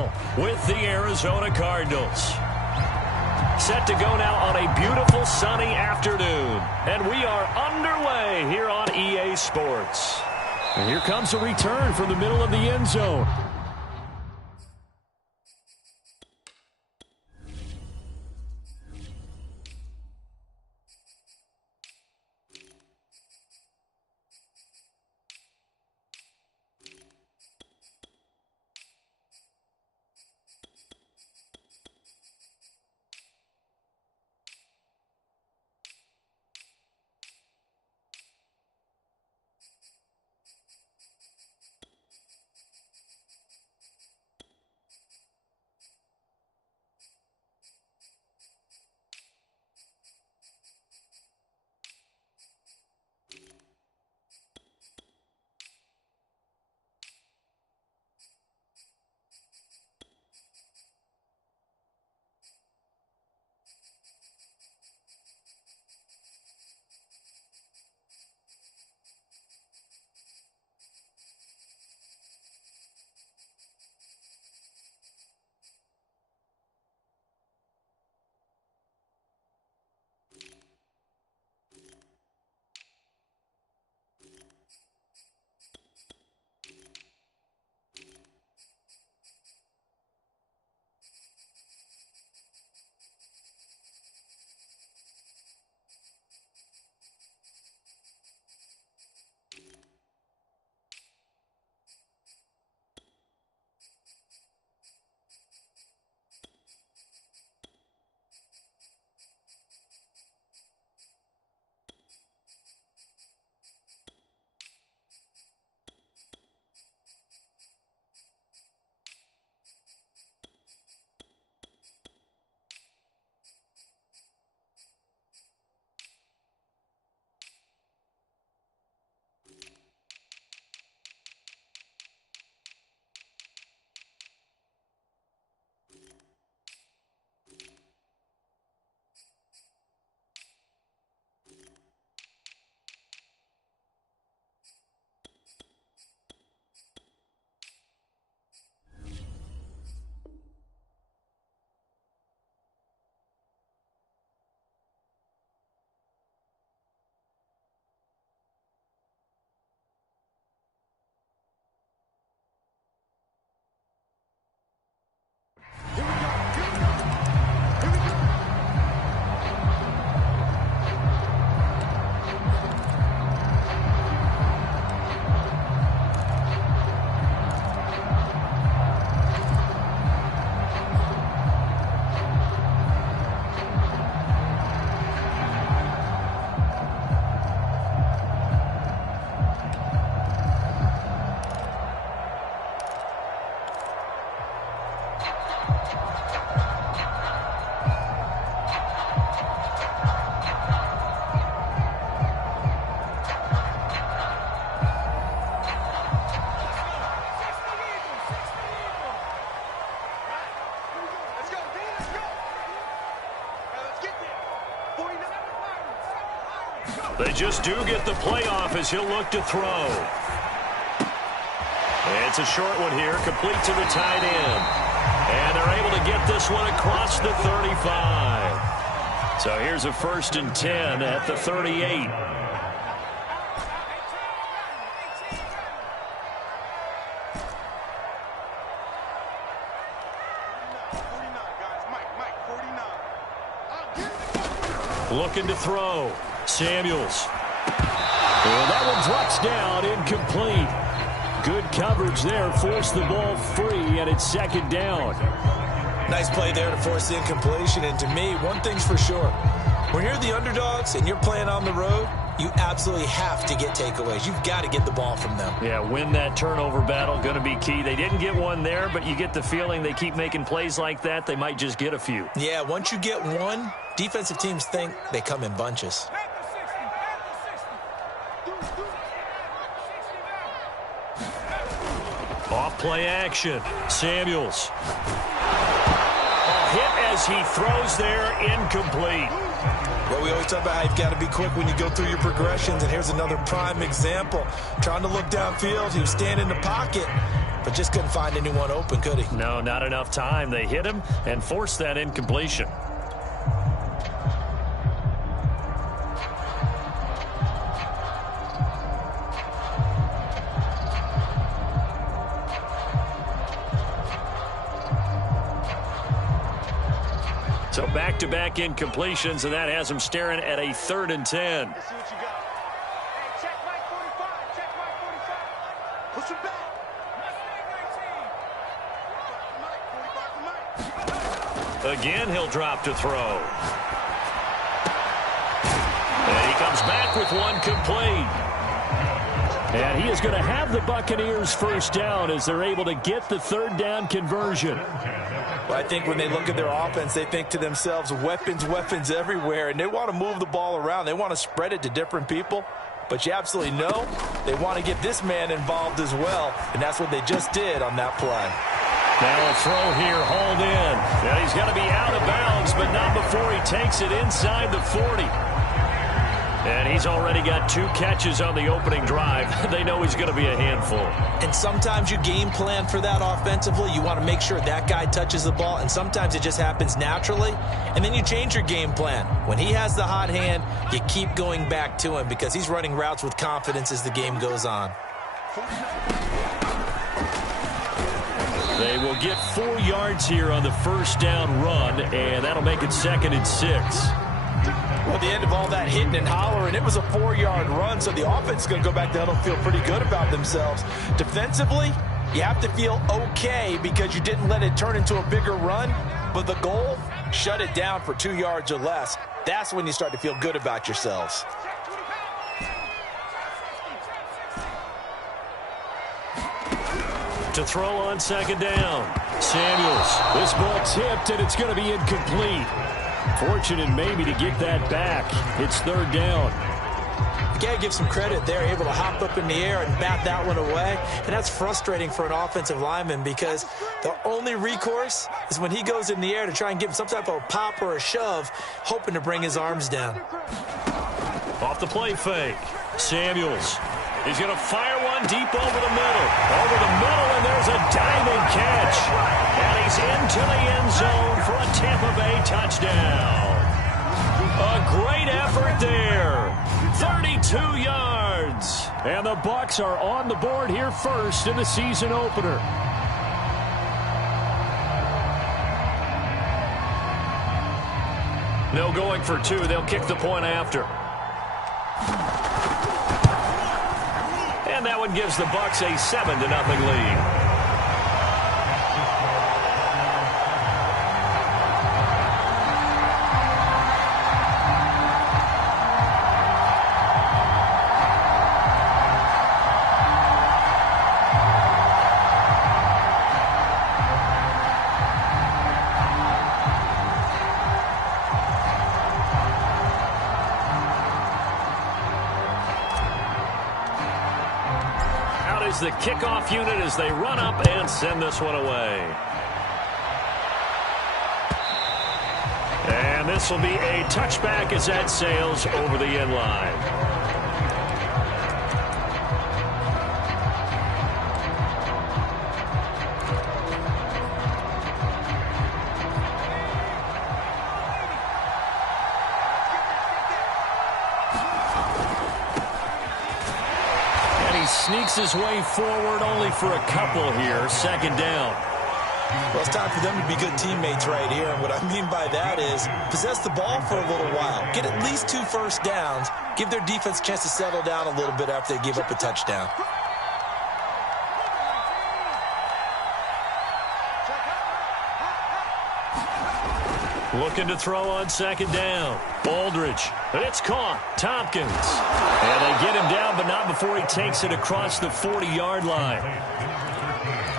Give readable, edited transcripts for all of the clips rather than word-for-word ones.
Hill with the Arizona Cardinals. Set to go now on a beautiful sunny afternoon. And we are underway here on EA Sports. And here comes a return from the middle of the end zone. They just do get the playoff as he'll look to throw. It's a short one here, complete to the tight end. And they're able to get this one across the 35. So here's a 1st and 10 at the 38. Looking to throw. Samuels. And that one drops down, incomplete. Good coverage there, forced the ball free, and it's 2nd down. Nice play there to force the incompletion, and to me, one thing's for sure. When you're the underdogs and you're playing on the road, you absolutely have to get takeaways. You've got to get the ball from them. Yeah, win that turnover battle, going to be key. They didn't get one there, but you get the feeling they keep making plays like that, they might just get a few. Yeah, once you get one, defensive teams think they come in bunches. Off play action. Samuels. A hit as he throws there, incomplete. Well, we always talk about how you've got to be quick when you go through your progressions, and here's another prime example. Trying to look downfield, he was standing in the pocket, but just couldn't find anyone open, could he? No, not enough time. They hit him and forced that incompletion. So back-to-back incompletions, and that has him staring at a 3rd and 10. Let's see what you got. Hey, check Mike 45. Check Mike 45. Push him back. Mike 45 for Mike. Again, he'll drop to throw. And he comes back with one complete. And he is going to have the Buccaneers first down as they're able to get the 3rd down conversion. Well, I think when they look at their offense, they think to themselves, weapons, weapons everywhere, and they want to move the ball around. They want to spread it to different people, but you absolutely know they want to get this man involved as well, and that's what they just did on that play. Now a throw here, hauled in. Now he's going to be out of bounds, but not before he takes it inside the 40. And he's already got 2 catches on the opening drive. They know he's going to be a handful. And sometimes you game plan for that offensively. You want to make sure that guy touches the ball, and sometimes it just happens naturally. And then you change your game plan. When he has the hot hand, you keep going back to him because he's running routes with confidence as the game goes on. They will get 4 yards here on the first down run, and that'll make it 2nd and 6. Well, at the end of all that hitting and hollering, it was a 4-yard run, so the offense is going to go back to huddle and feel pretty good about themselves. Defensively, you have to feel okay because you didn't let it turn into a bigger run, but the goal, shut it down for 2 yards or less. That's when you start to feel good about yourselves. To throw on 2nd down. Samuels. This ball tipped, and it's going to be incomplete. Fortunate maybe to get that back. It's 3rd down. You got to give some credit. They're able to hop up in the air and bat that one away. And that's frustrating for an offensive lineman because the only recourse is when he goes in the air to try and give him some type of a pop or a shove, hoping to bring his arms down. Off the play fake. Samuels. He's going to fire one deep over the middle. Over the middle, and there's a diving catch. And he's into the end zone for a Tampa Bay touchdown. A great effort there. 32 yards. And the Bucs are on the board here first in the season opener. No going for 2. They'll kick the point after. And that one gives the Bucs a 7-0 lead. The kickoff unit as they run up and send this one away. And this will be a touchback as that sails over the end line. Sneaks his way forward only for a couple here. 2nd down. Well, it's time for them to be good teammates right here. And what I mean by that is possess the ball for a little while. Get at least 2 first downs. Give their defense a chance to settle down a little bit after they give up a touchdown. Looking to throw on 2nd down. Aldridge. And it's caught. Tompkins. And they get him down, but not before he takes it across the 40-yard line.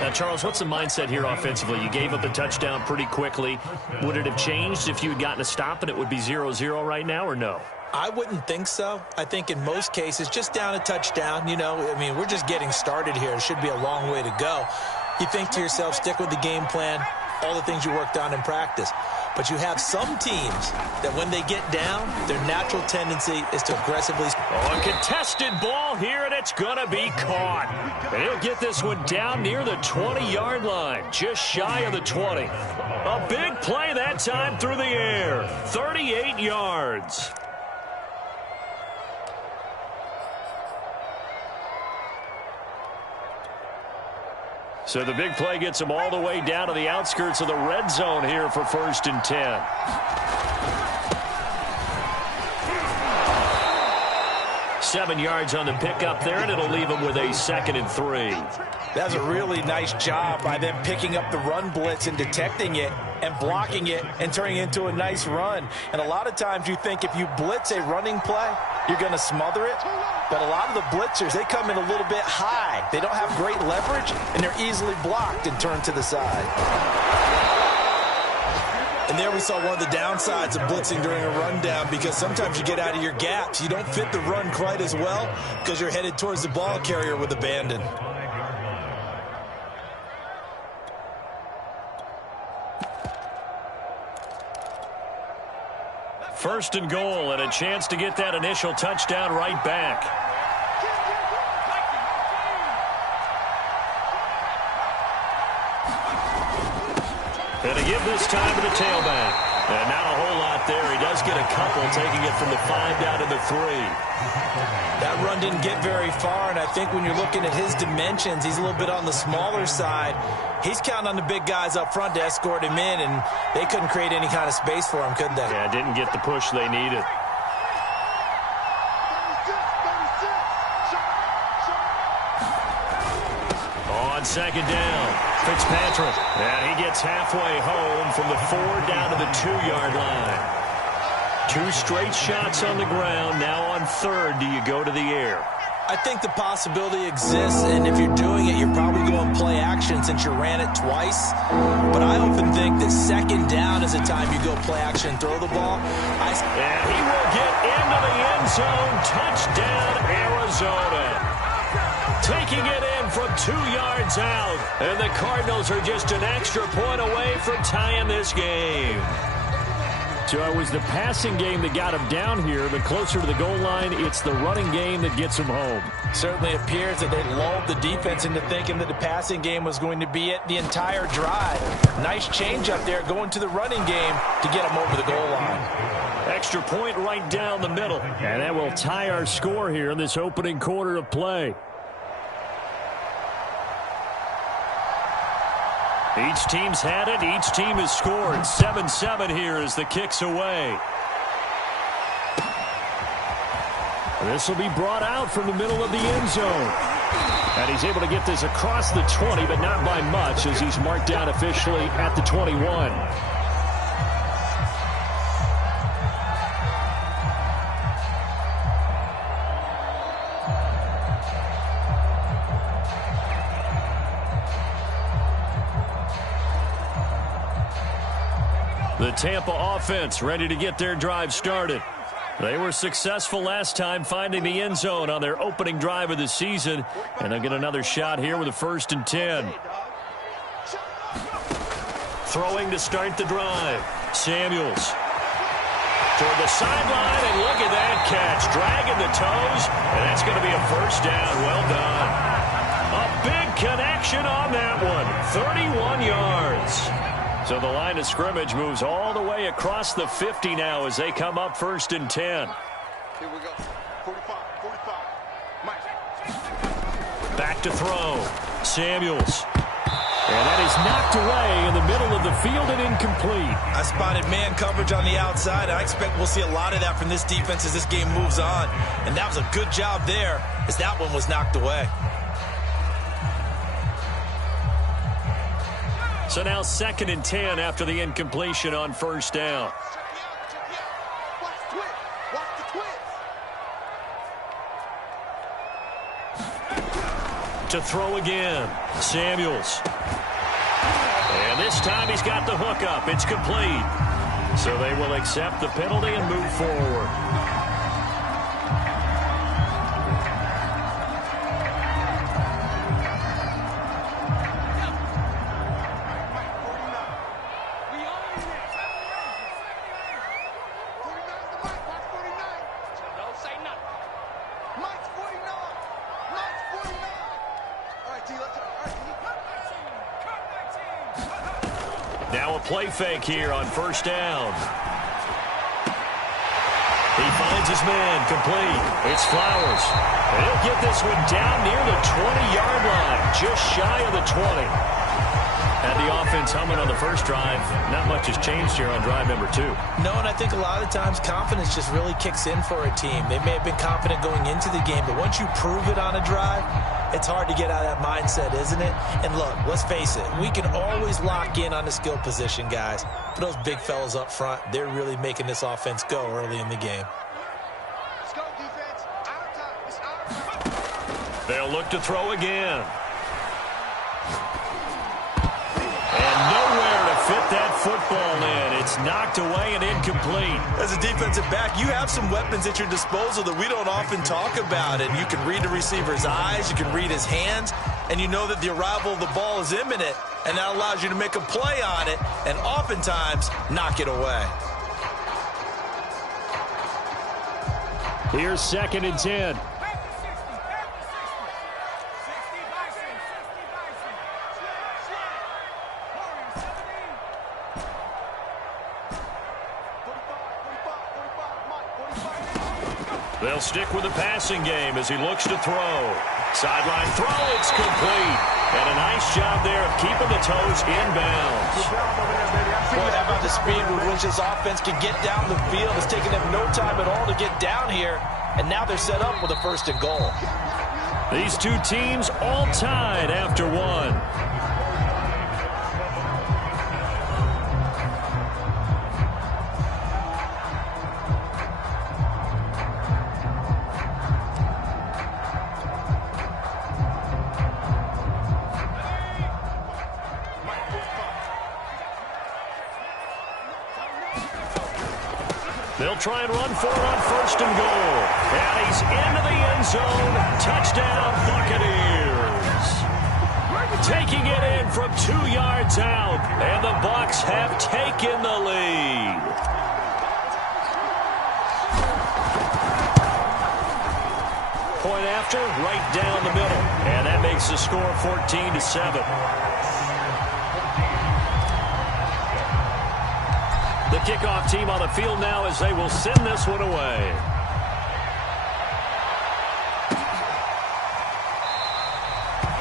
Now, Charles, what's the mindset here offensively? You gave up the touchdown pretty quickly. Would it have changed if you had gotten a stop and it would be 0-0 right now, or no? I wouldn't think so. I think in most cases, just down a touchdown, you know, I mean, we're just getting started here. It should be a long way to go. You think to yourself, stick with the game plan, all the things you worked on in practice. But you have some teams that when they get down, their natural tendency is to aggressively. Oh, a contested ball here, and it's going to be caught. And he'll get this one down near the 20-yard line, just shy of the 20. A big play that time through the air, 38 yards. So the big play gets him all the way down to the outskirts of the red zone here for 1st and 10. Seven yards on the pickup there, and it'll leave him with a 2nd and 3. That's a really nice job by them picking up the run blitz and detecting it and blocking it and turning it into a nice run. And a lot of times you think if you blitz a running play, you're going to smother it. But a lot of the blitzers, they come in a little bit high. They don't have great leverage, and they're easily blocked and turned to the side. And there we saw one of the downsides of blitzing during a rundown, because sometimes you get out of your gaps. You don't fit the run quite as well because you're headed towards the ball carrier with abandon. First and goal, and a chance to get that initial touchdown right back. And to give this time to the tailback. And not a whole lot there. He does get a couple, taking it from the 5 down to the 3. That run didn't get very far, and I think when you're looking at his dimensions, he's a little bit on the smaller side. He's counting on the big guys up front to escort him in, and they couldn't create any kind of space for him, could they? Yeah, didn't get the push they needed. On 2nd down, Fitzpatrick. And he gets halfway home from the 4 down to the 2-yard line. 2 straight shots on the ground. Now on 3rd, do you go to the air? I think the possibility exists, and if you're doing it, you're probably going play action since you ran it twice. But I often think that 2nd down is the time you go play action and throw the ball. And he will get into the end zone. Touchdown, Arizona. Taking it in from 2 yards out. And the Cardinals are just an extra point away from tying this game. So it was the passing game that got him down here, but closer to the goal line, it's the running game that gets him home. Certainly appears that they lulled the defense into thinking that the passing game was going to be it the entire drive. Nice change up there going to the running game to get him over the goal line. Extra point right down the middle. And that will tie our score here in this opening quarter of play. Each team's had it. Each team has scored. 7-7 here as the kick's away. This will be brought out from the middle of the end zone. And he's able to get this across the 20, but not by much, as he's marked down officially at the 21. The Tampa offense ready to get their drive started. They were successful last time finding the end zone on their opening drive of the season. And they'll get another shot here with a 1st and 10. Throwing to start the drive. Samuels. Toward the sideline, and look at that catch. Dragging the toes, and that's going to be a 1st down. Well done. A big connection on that one. 31 yards. So the line of scrimmage moves all the way across the 50 now as they come up 1st and 10. Here we go. 45. Mike. Back to throw. Samuels. And that is knocked away in the middle of the field and incomplete. I spotted man coverage on the outside. I expect we'll see a lot of that from this defense as this game moves on. And that was a good job there as that one was knocked away. So now 2nd and 10 after the incompletion on 1st down. To throw again. Samuels. And this time he's got the hook up. It's complete. So they will accept the penalty and move forward. Now a play fake here on first down. He finds his man, complete. It's Flowers. And he'll get this one down near the 20-yard line, just shy of the 20. Had the offense humming on the first drive. Not much has changed here on drive number 2. No, and I think a lot of times confidence just really kicks in for a team. They may have been confident going into the game, but once you prove it on a drive, it's hard to get out of that mindset, isn't it? And look, let's face it, we can always lock in on the skill position, guys. But those big fellas up front, they're really making this offense go early in the game. Let's go, defense. Our time. It's our time. They'll look to throw again. And nowhere to fit that football in. It's knocked away and incomplete. As a defensive back, you have some weapons at your disposal that we don't often talk about. And you can read the receiver's eyes, you can read his hands, and you know that the arrival of the ball is imminent. And that allows you to make a play on it and oftentimes knock it away. Here's 2nd and 10. They'll stick with the passing game as he looks to throw. Sideline throw, it's complete. And a nice job there of keeping the toes inbounds. Boy, how about the speed with which this offense can get down the field? It's taken them no time at all to get down here. And now they're set up with a 1st and goal. These two teams all tied after one. They'll try and run for it on 1st and goal. And he's into the end zone. Touchdown, Buccaneers. Taking it in from 2 yards out. And the Bucs have taken the lead. Point after, right down the middle. And that makes the score 14-7. The kickoff team on the field now as they will send this one away.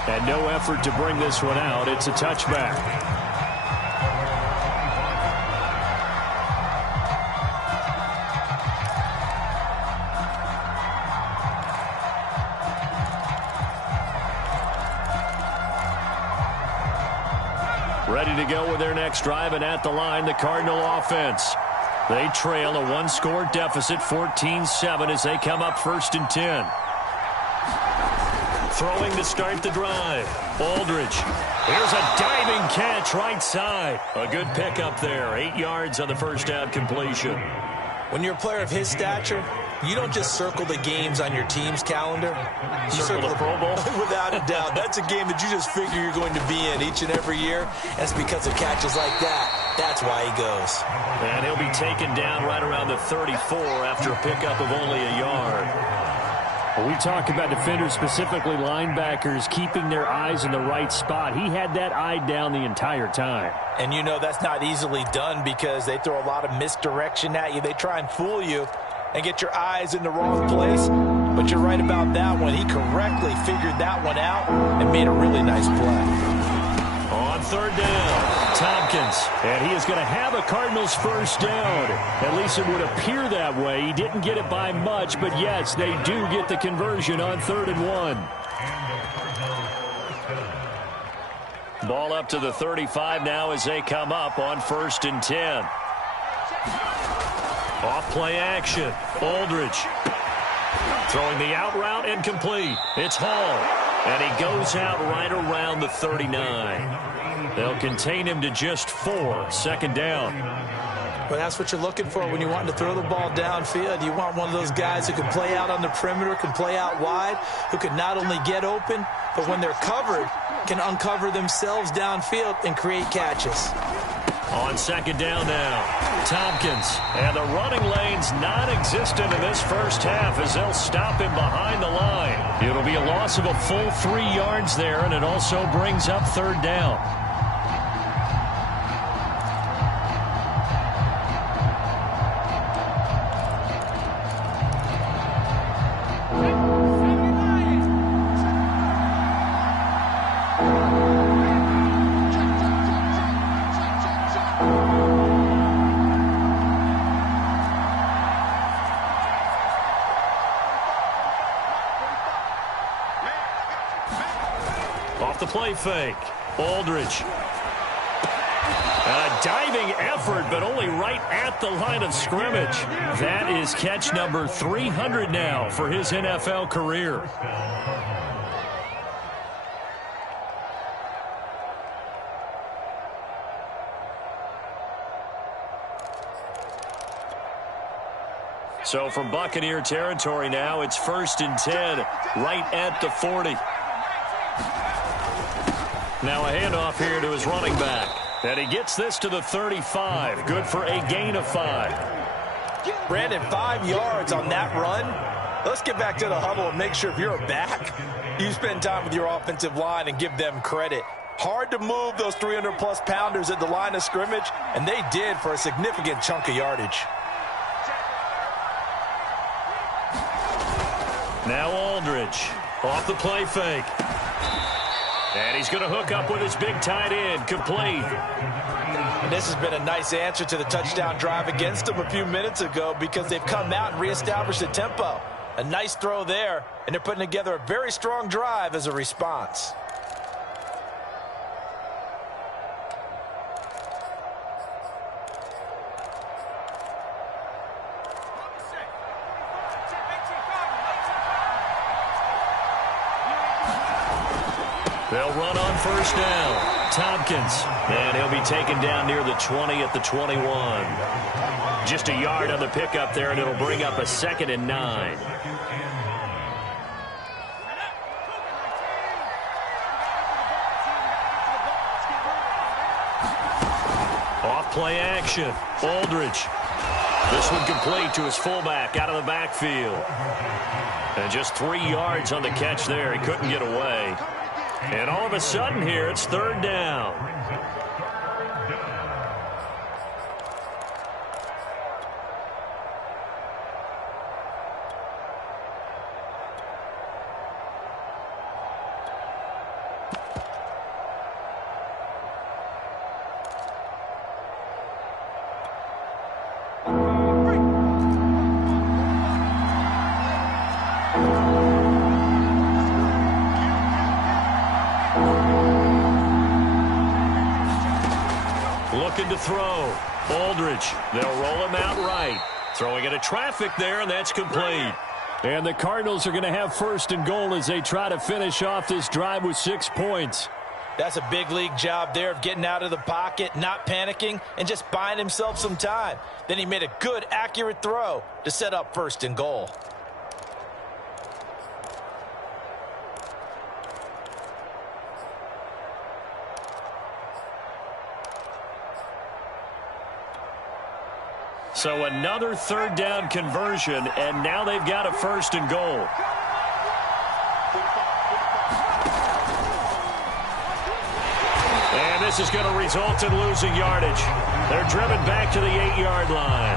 And no effort to bring this one out. It's a touchback. Ready to go with their next drive, and at the line, the Cardinal offense. They trail a 1-score deficit, 14-7, as they come up 1st and 10. Throwing to start the drive. Aldridge. Here's a diving catch right side. A good pickup there. 8 yards on the first down completion. When you're a player of his stature, you don't just circle the games on your team's calendar. You circle the Pro Bowl? Without a doubt. That's a game that you just figure you're going to be in each and every year. And it's because of catches like that. That's why he goes. And he'll be taken down right around the 34 after a pickup of only a yard. Well, we talk about defenders, specifically linebackers, keeping their eyes in the right spot. He had that eye down the entire time. And you know that's not easily done because they throw a lot of misdirection at you. They try and fool you and get your eyes in the wrong place. But you're right about that one. He correctly figured that one out and made a really nice play. On 3rd down, Tompkins. And he is going to have a Cardinals first down. At least it would appear that way. He didn't get it by much, but yes, they do get the conversion on 3rd and 1. Ball up to the 35 now as they come up on 1st and 10. Off play action. Aldridge. Throwing the out route and complete. It's Hall. And he goes out right around the 39. They'll contain him to just 4. 2nd down. Well, that's what you're looking for when you want to throw the ball downfield. You want one of those guys who can play out on the perimeter, can play out wide, who can not only get open, but when they're covered, can uncover themselves downfield and create catches. On 2nd down now, Tompkins. And the running lane's non-existent in this first half as they'll stop him behind the line. It'll be a loss of a full 3 yards there, and it also brings up 3rd down. play fake. Aldridge. A diving effort, but only right at the line of scrimmage. That is catch number 300 now for his NFL career. So from Buccaneer territory now, it's 1st and 10, right at the 40. Now a handoff here to his running back. And he gets this to the 35. Good for a gain of 5. Brandon, 5 yards on that run. Let's get back to the huddle and make sure if you're back, you spend time with your offensive line and give them credit. Hard to move those 300-plus pounders at the line of scrimmage, and they did for a significant chunk of yardage. Now Aldridge off the play fake. And he's going to hook up with his big tight end, complete. And this has been a nice answer to the touchdown drive against them a few minutes ago because they've come out and reestablished the tempo. A nice throw there, and they're putting together a very strong drive as a response. They'll run on 1st down. Tompkins. And he'll be taken down near the 20 at the 21. Just a yard on the pickup there, and it'll bring up a 2nd and 9. Off play action. Aldridge. This one complete to his fullback out of the backfield. And just 3 yards on the catch there. He couldn't get away. And all of a sudden here, it's 3rd down. Looking to throw. Aldridge. They'll roll him out right. Throwing into traffic there, and that's complete. And the Cardinals are going to have 1st and goal as they try to finish off this drive with 6 points. That's a big league job there of getting out of the pocket, not panicking, and just buying himself some time. Then he made a good, accurate throw to set up 1st and goal. So another 3rd down conversion, and now they've got a 1st and goal. And this is going to result in losing yardage. They're driven back to the 8-yard line.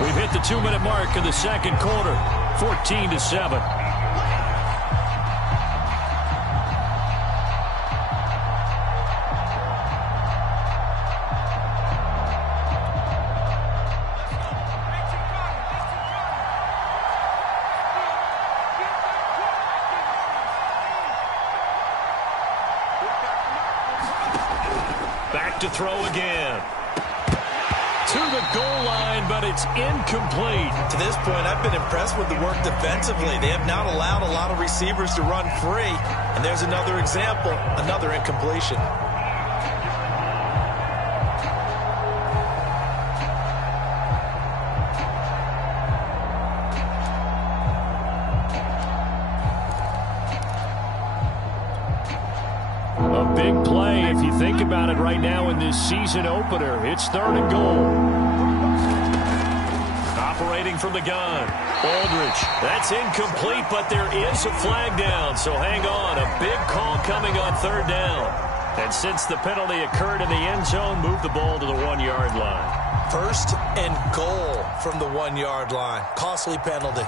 We've hit the 2-minute mark of the 2nd quarter, 14-7. Back to throw again. To the goal line, but it's incomplete. To this point, I've been impressed with the work defensively. They have not allowed a lot of receivers to run free. And there's another example, another incompletion. A big play if you think about it right now in this season opener. It's 3rd and goal. Operating from the gun. Aldridge. That's incomplete, but there is a flag down, so hang on. A big call coming on 3rd down. And since the penalty occurred in the end zone, move the ball to the 1-yard line. 1st and goal from the 1-yard line. Costly penalty.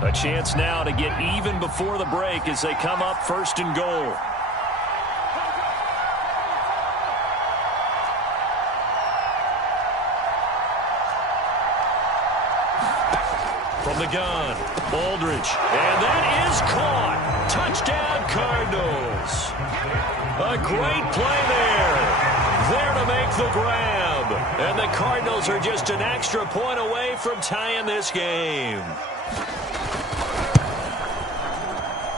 A chance now to get even before the break as they come up 1st and goal. gun. Aldridge. And that is caught. Touchdown, Cardinals. A great play there. There to make the grab. And the Cardinals are just an extra point away from tying this game.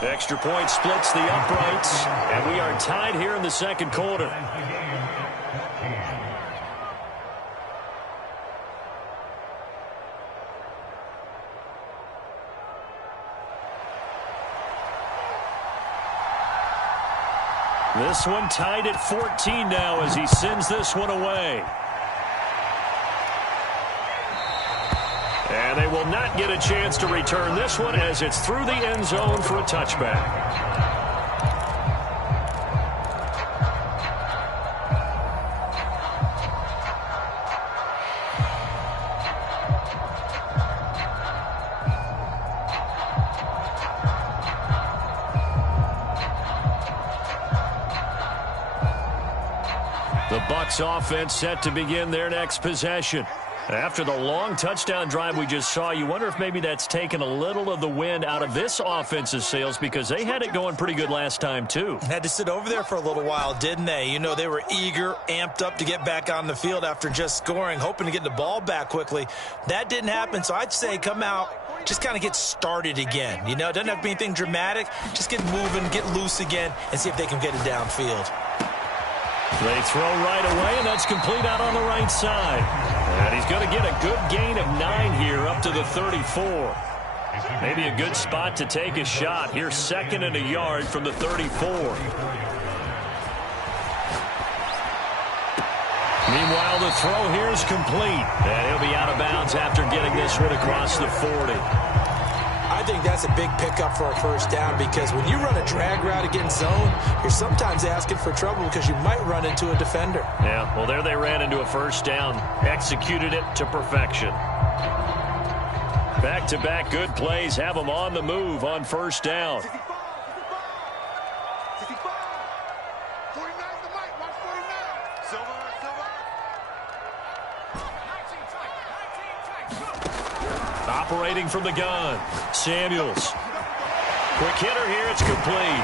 Extra point splits the uprights, and we are tied here in the second quarter. This one tied at 14 now as he sends this one away. And they will not get a chance to return this one as it's through the end zone for a touchback. The Bucs offense set to begin their next possession. After the long touchdown drive we just saw, you wonder if maybe that's taken a little of the wind out of this offense's sails because they had it going pretty good last time, too. Had to sit over there for a little while, didn't they? You know, they were eager, amped up to get back on the field after just scoring, hoping to get the ball back quickly. That didn't happen, so I'd say come out, just kind of get started again. You know, it doesn't have to be anything dramatic. Just get moving, get loose again, and see if they can get it downfield. They throw right away, and that's complete out on the right side. And he's going to get a good gain of 9 here up to the 34. Maybe a good spot to take a shot. Here's 2nd and a yard from the 34. Meanwhile, the throw here is complete. And he'll be out of bounds after getting this one across the 40. I think that's a big pickup for a first down because when you run a drag route against zone, you're sometimes asking for trouble because you might run into a defender. Yeah, well, there they ran into a first down. Executed it to perfection. Back-to-back good plays have them on the move on first down. 65. 49's the mic. Watch 49. Silver. Operating from the gun. Samuels. Quick hitter here. It's complete.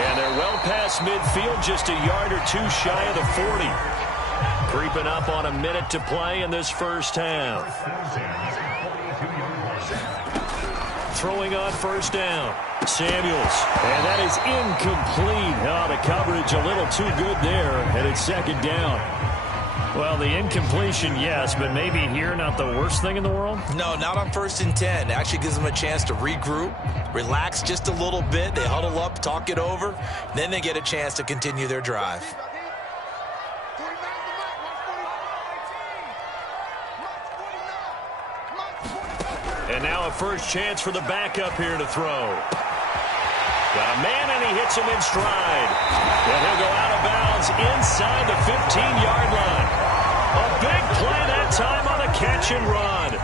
And they're well past midfield, just a yard or two shy of the 40. Creeping up on a minute to play in this first half. Throwing on first down. Samuels. And that is incomplete. Oh, the coverage a little too good there. And it's second down. Well, the incompletion, yes, but maybe here not the worst thing in the world? No, not on 1st and 10. It actually gives them a chance to regroup, relax just a little bit. They huddle up, talk it over. Then they get a chance to continue their drive. And now a first chance for the backup here to throw. Got a man, and he hits him in stride. And he'll go out of bounds inside the 15-yard line. A big play that time on a catch and run.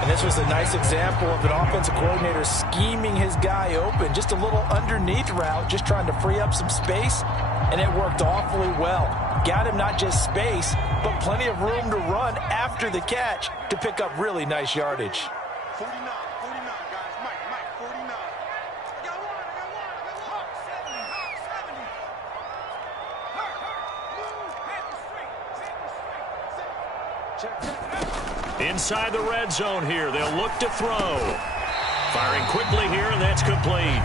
And this was a nice example of an offensive coordinator scheming his guy open. Just a little underneath route, just trying to free up some space. And it worked awfully well. Got him not just space, but plenty of room to run after the catch to pick up really nice yardage. 49, guys. Mike, 49. I got one. Hawk 70. Check. Inside the red zone here. They'll look to throw. Firing quickly here, and that's complete.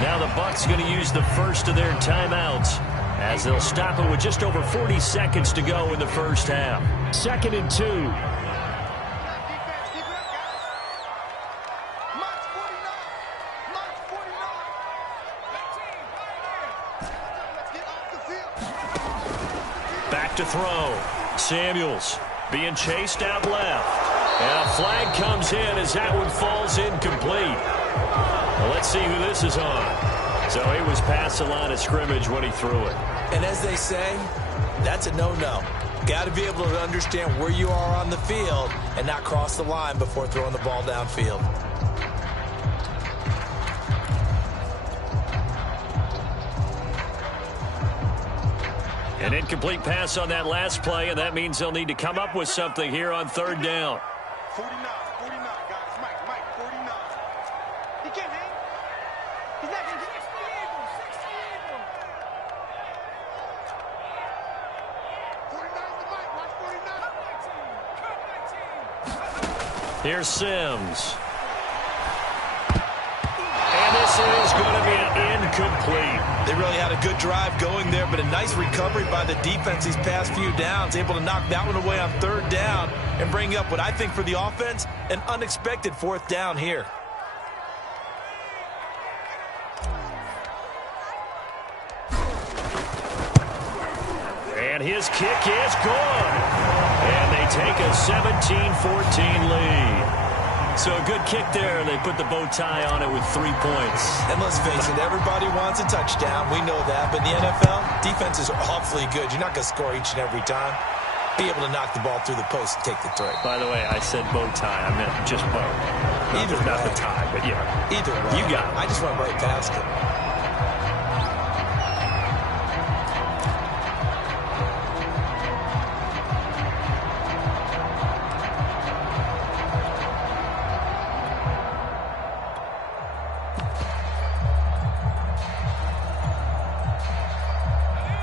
Now the Bucs going to use the first of their timeouts as they'll stop it with just over 40 seconds to go in the first half. 2nd and 2. Back to throw. Samuels being chased out left. And a flag comes in as that one falls incomplete. Well, let's see who this is on. So he was past the line of scrimmage when he threw it. And as they say, that's a no-no. Got to be able to understand where you are on the field and not cross the line before throwing the ball downfield. An incomplete pass on that last play, and that means they'll need to come up with something here on 3rd down. 49, guys. Mike, can't hang. He's not going to get 60 Eagles. 49's the mic. Watch 49. Here's Sims. And this is going to be incomplete. They really had a good drive going there, but a nice recovery by the defense these past few downs, able to knock that one away on third down and bring up what I think for the offense, an unexpected fourth down here. And his kick is good. And they take a 17-14 lead. So a good kick there. They put the bow tie on it with 3 points. And let's face it, everybody wants a touchdown. We know that. But in the NFL, defenses are awfully good. You're not going to score each and every time. Be able to knock the ball through the post and take the three. By the way, I said bow tie. I meant just bow. Not the tie, but yeah. Either way. You got it. I just went right past it.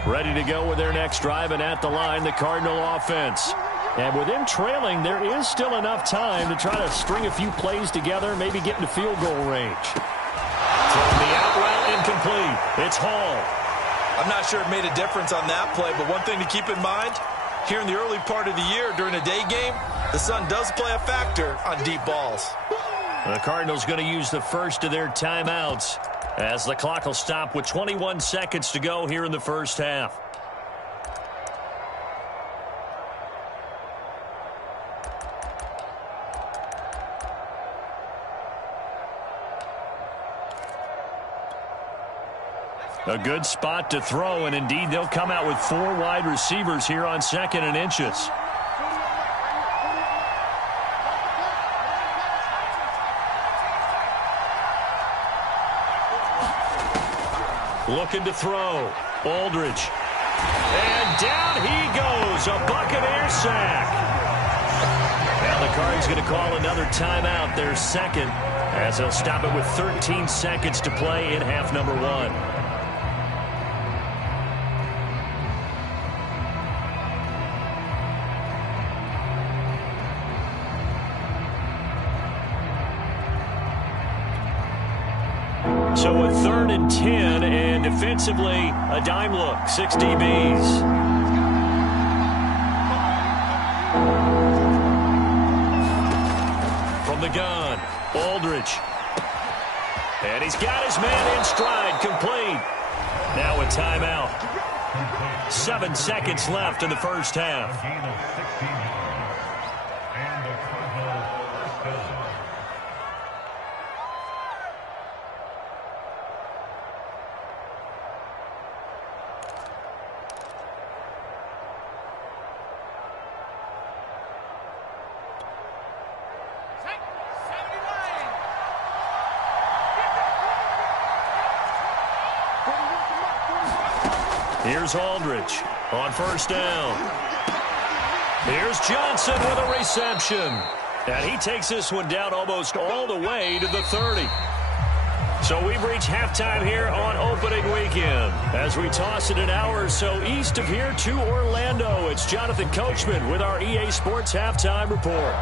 Ready to go with their next drive, and at the line, the Cardinal offense. And with them trailing, there is still enough time to try to string a few plays together, maybe get into field goal range. Throwing the out route incomplete. It's Hall. I'm not sure it made a difference on that play, but one thing to keep in mind, here in the early part of the year during a day game, the sun does play a factor on deep balls. The Cardinals going to use the first of their timeouts as the clock will stop with 21 seconds to go here in the first half. A good spot to throw, and indeed they'll come out with 4 wide receivers here on 2nd and inches. Looking to throw. Aldridge. And down he goes. A Buccaneer sack. Now the Cards going to call another timeout, their second, as they'll stop it with 13 seconds to play in half number 1. So a 3rd and 10, and defensively, a dime look, 6 DBs. From the gun, Aldridge. And he's got his man in stride, complete. Now a timeout. 7 seconds left in the first half. Here's Aldridge on first down. Here's Johnson with a reception. And he takes this one down almost all the way to the 30. So we've reached halftime here on opening weekend. As we toss it an hour or so east of here to Orlando, it's Jonathan Coachman with our EA Sports Halftime Report.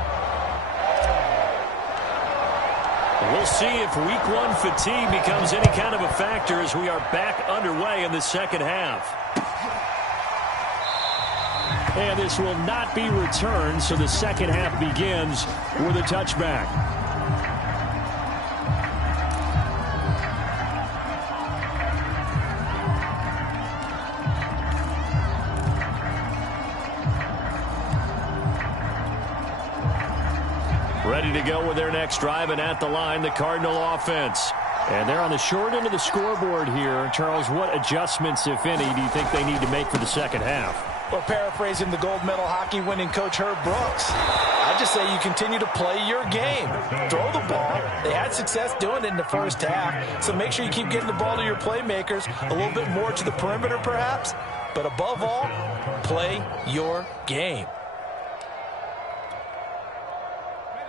We'll see if Week 1 fatigue becomes any kind of a factor as we are back underway in the second half. And this will not be returned, so the second half begins with a touchback. Ready to go with their next drive, and at the line, the Cardinal offense. And they're on the short end of the scoreboard here. Charles, what adjustments, if any, do you think they need to make for the second half? Well, paraphrasing the gold medal hockey winning coach Herb Brooks, I just say you continue to play your game. Throw the ball. They had success doing it in the first half, so make sure you keep getting the ball to your playmakers, a little bit more to the perimeter perhaps, but above all, play your game.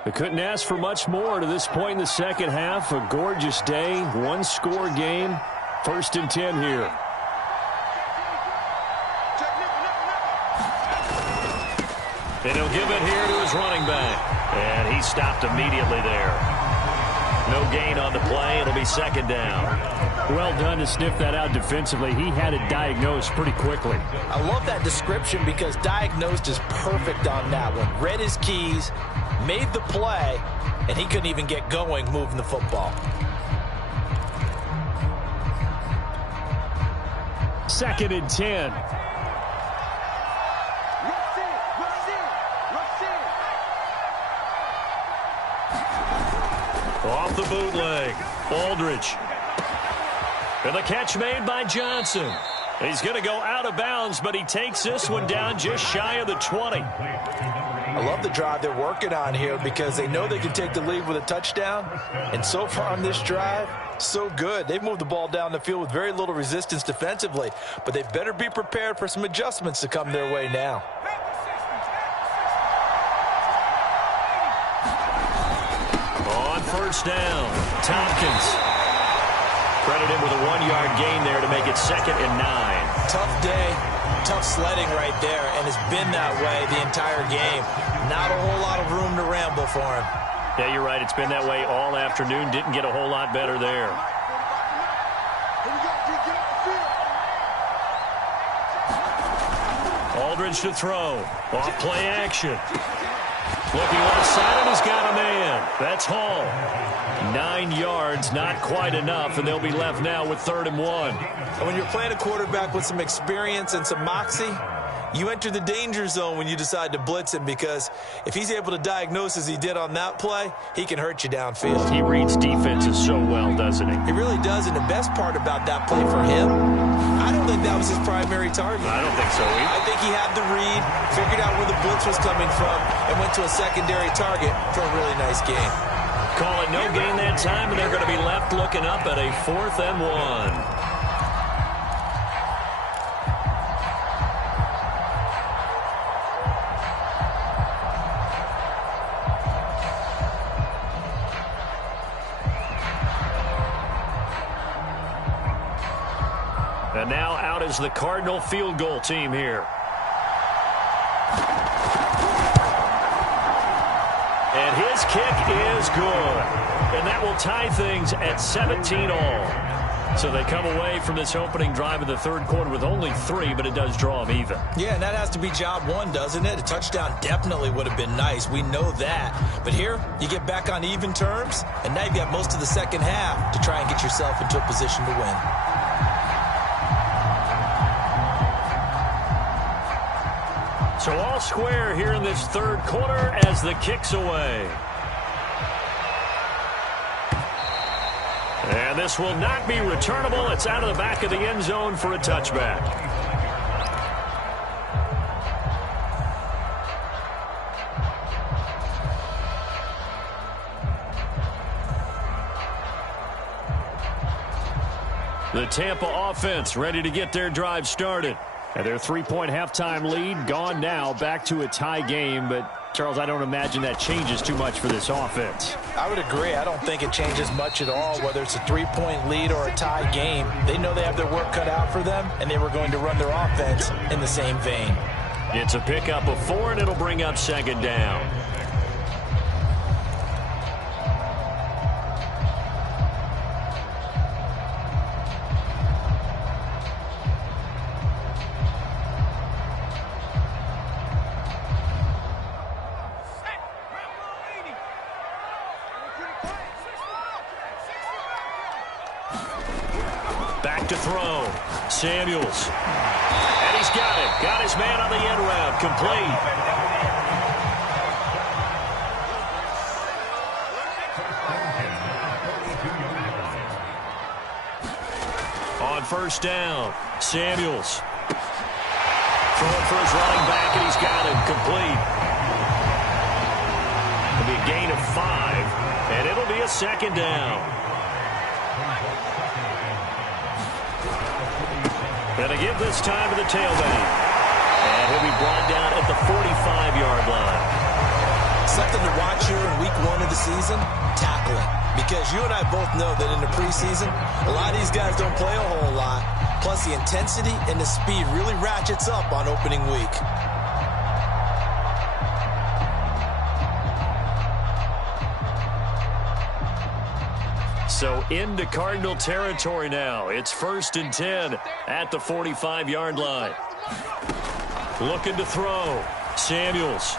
They couldn't ask for much more to this point in the second half. A gorgeous day, one-score game. 1st and 10 here. And he'll give it here to his running back. And he stopped immediately there. No gain on the play. It'll be 2nd down. Well done to sniff that out defensively. He had it diagnosed pretty quickly. I love that description because diagnosed is perfect on that one. Read his keys, made the play, and he couldn't even get going moving the football. 2nd and 10. Off the bootleg, Aldridge. And the catch made by Johnson. He's going to go out of bounds, but he takes this one down just shy of the 20. I love the drive they're working on here because they know they can take the lead with a touchdown. And so far on this drive, so good. They've moved the ball down the field with very little resistance defensively, but they better be prepared for some adjustments to come their way now. On 1st down, Tompkins. Credit him with a 1-yard gain there to make it 2nd and 9. Tough day, tough sledding right there, and it's been that way the entire game. Not a whole lot of room to ramble for him. Yeah, you're right. It's been that way all afternoon. Didn't get a whole lot better there. Aldridge to throw. Off play action. Looking left side, and he's got a man. That's Hall. 9 yards, not quite enough, and they'll be left now with 3rd and 1. And when you're playing a quarterback with some experience and some moxie, you enter the danger zone when you decide to blitz him, because if he's able to diagnose as he did on that play, he can hurt you downfield. He reads defenses so well, doesn't he? He really does, and the best part about that play for him, I don't think that was his primary target. I don't think so either. I think he had the read, figured out where the blitz was coming from, and went to a secondary target for a really nice game. Call it no gain that time, and they're going to be left looking up at a 4th and 1. And now out is the Cardinal field goal team here. And his kick is good. And that will tie things at 17 all. So they come away from this opening drive of the 3rd quarter with only 3, but it does draw them even. Yeah, and that has to be job 1, doesn't it? A touchdown definitely would have been nice. We know that. But here, you get back on even terms, and now you've got most of the second half to try and get yourself into a position to win. So all square here in this 3rd quarter as the kick's away. And this will not be returnable. It's out of the back of the end zone for a touchback. The Tampa offense ready to get their drive started. And their 3-point halftime lead gone now, back to a tie game. But, Charles, I don't imagine that changes too much for this offense. I would agree. I don't think it changes much at all, whether it's a 3-point lead or a tie game. They know they have their work cut out for them, and they were going to run their offense in the same vein. It's a pickup of 4, and it'll bring up 2nd down. Back to throw. Samuels. And he's got it. Got his man on the end route. Complete. On 1st down, Samuels. Throwing for his running back, and he's got it. Complete. It'll be a gain of 5, and it'll be a 2nd down. And to give this time to the tailback. And he'll be brought down at the 45-yard line. Something to watch here in week 1 of the season, tackling. Because you and I both know that in the preseason, a lot of these guys don't play a whole lot. Plus, the intensity and the speed really ratchets up on opening week. So into Cardinal territory now. It's 1st and 10 at the 45-yard line. Looking to throw. Samuels.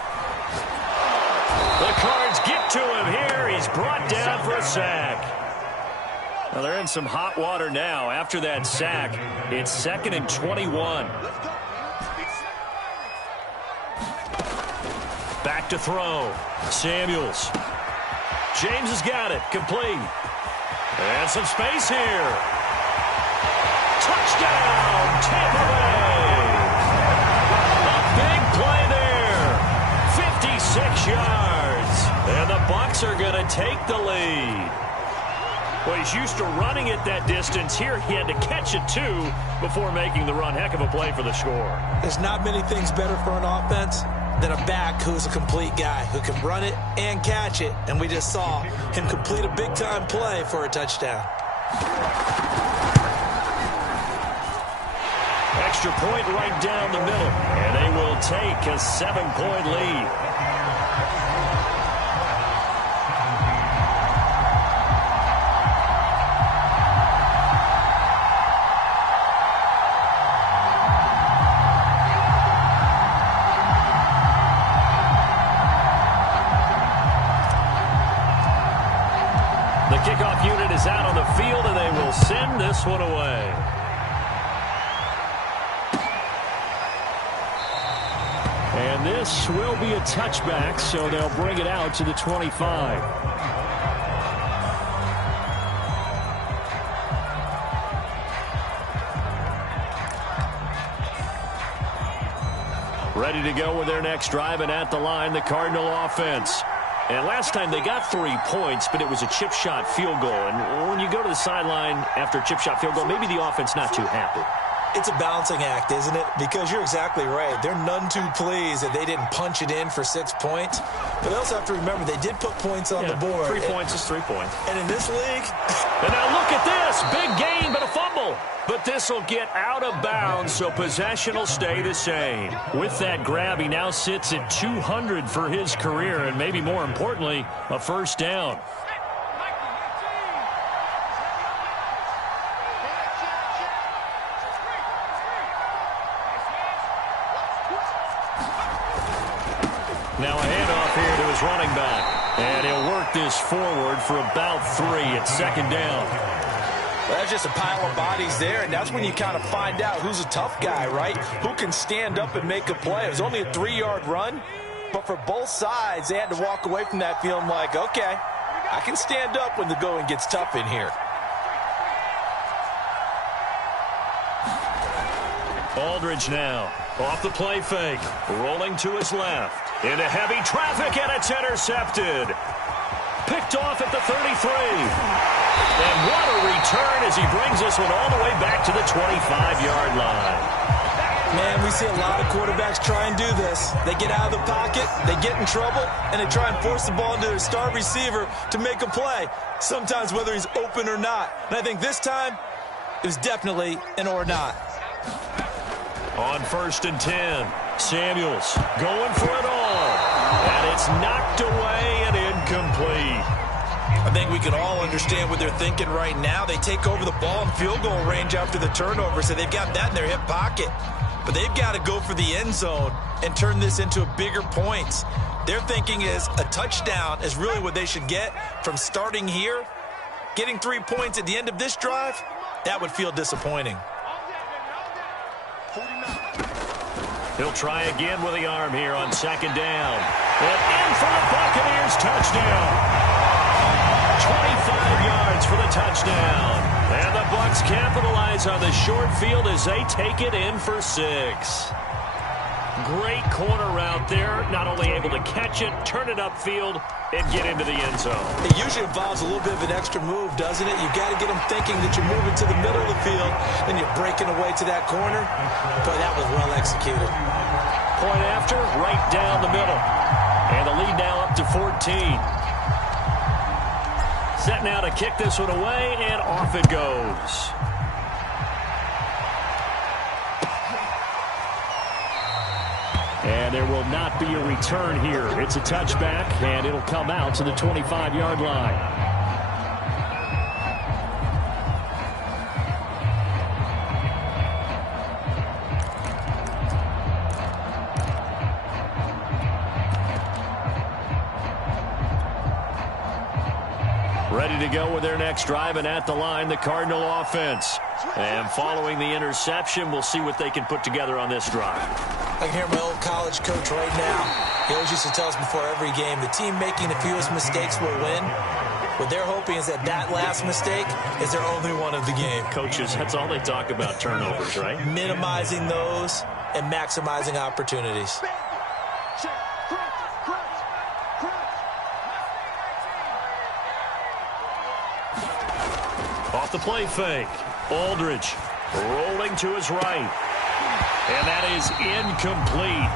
The Cards get to him here. He's brought down for a sack. Well, they're in some hot water now. After that sack, it's 2nd and 21. Back to throw. Samuels. James has got it. Complete. And some space here. Touchdown, Tampa Bay. A big play there. 56 yards. And the Bucs are going to take the lead. Well, he's used to running it that distance. Here he had to catch it, too, before making the run. Heck of a play for the score. There's not many things better for an offense than a back who's a complete guy, who can run it and catch it. And we just saw him complete a big-time play for a touchdown. Extra point right down the middle. And they will take a 7-point lead. Kickoff unit is out on the field, and they will send this one away. And this will be a touchback, so they'll bring it out to the 25. Ready to go with their next drive, and at the line, the Cardinal offense. And last time they got 3 points, but it was a chip shot field goal. And when you go to the sideline after a chip shot field goal, maybe the offense not too happy. It's a balancing act, isn't it? Because you're exactly right. They're none too pleased that they didn't punch it in for 6 points. But they also have to remember they did put points on the board. 3 points is 3 points. And in this league... And now look at this. Big gain, but a fumble. But this will get out of bounds, so possession will stay the same. With that grab, he now sits at 200 for his career, and maybe more importantly, a first down. Now a handoff here to his running back. And he'll work this forward for about 3 at 2nd down. Well, that's just a pile of bodies there, and that's when you kind of find out who's a tough guy, right? Who can stand up and make a play. It was only a 3-yard run, but for both sides, they had to walk away from that feeling like, okay, I can stand up when the going gets tough in here. Aldridge now off the play fake, rolling to his left. Into heavy traffic, and it's intercepted. Picked off at the 33. And what a return as he brings this one all the way back to the 25-yard line. Man, we see a lot of quarterbacks try and do this. They get out of the pocket, they get in trouble, and they try and force the ball into their star receiver to make a play, sometimes whether he's open or not. And I think this time, it was definitely an or not. On 1st and 10, Samuels going for it all. And it's knocked away and incomplete. I think we can all understand what they're thinking right now. They take over the ball in field goal range after the turnover, so they've got that in their hip pocket. But they've got to go for the end zone and turn this into a bigger points. Their thinking is a touchdown is really what they should get from starting here. Getting 3 points at the end of this drive, that would feel disappointing. He'll try again with the arm here on 2nd down. And in for the Buccaneers touchdown. 25 yards for the touchdown. And the Bucs capitalize on the short field as they take it in for 6. Great corner route there. Not only able to catch it, turn it upfield, and get into the end zone. It usually involves a little bit of an extra move, doesn't it? You've got to get them thinking that you're moving to the middle of the field, then you're breaking away to that corner. But that was well executed. Point after, right down the middle. And the lead now up to 14. Set now to kick this one away, and off it goes. And there will not be a return here. It's a touchback, and it'll come out to the 25-yard line. Ready to go with their next drive, and at the line, the Cardinal offense. And following the interception, we'll see what they can put together on this drive. I can hear my old college coach right now. He always used to tell us before every game, the team making the fewest mistakes will win. What they're hoping is that that last mistake is their only one of the game. Coaches, that's all they talk about, turnovers, right? Minimizing those and maximizing opportunities. Off the play fake. Aldridge rolling to his right. And that is incomplete.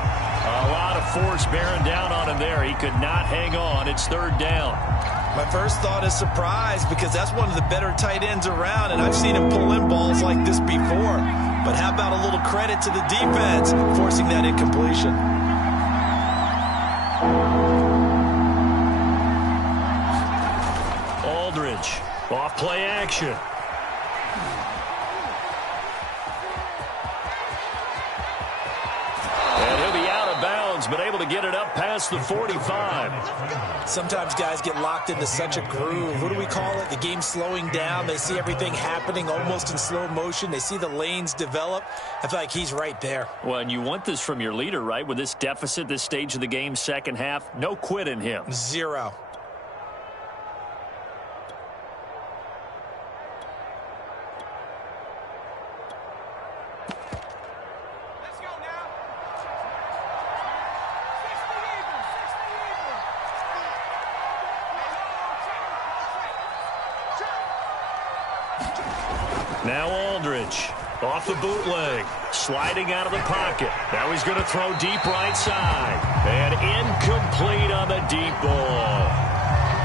A lot of force bearing down on him there. He could not hang on. It's third down. My first thought is surprise, because that's one of the better tight ends around, and I've seen him pull in balls like this before. But how about a little credit to the defense forcing that incompletion? Aldridge off play action. And he'll be out of bounds, but able to get it up past the 45. Sometimes guys get locked into such a groove. What do we call it? The game slowing down. They see everything happening almost in slow motion. They see the lanes develop. I feel like he's right there. Well, and you want this from your leader, right? With this deficit, this stage of the game, second half, no quit in him. Zero. Now Aldridge off the bootleg, sliding out of the pocket. Now he's going to throw deep right side. And incomplete on the deep ball.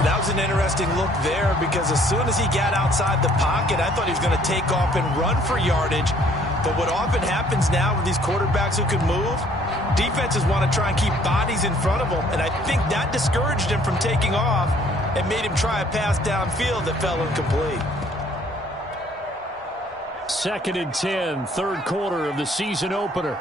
That was an interesting look there, because as soon as he got outside the pocket, I thought he was going to take off and run for yardage. But what often happens now with these quarterbacks who can move, defenses want to try and keep bodies in front of them. And I think that discouraged him from taking off and made him try a pass downfield that fell incomplete. 2nd and 10, third quarter of the season opener.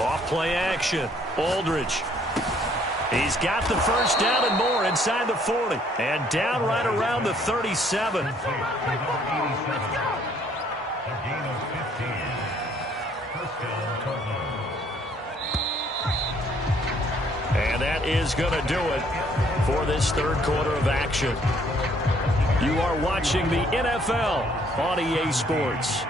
Off play action. Aldridge. He's got the first down and more inside the 40. And down right around the 37. And that is going to do it for this third quarter of action. You are watching the NFL on EA Sports.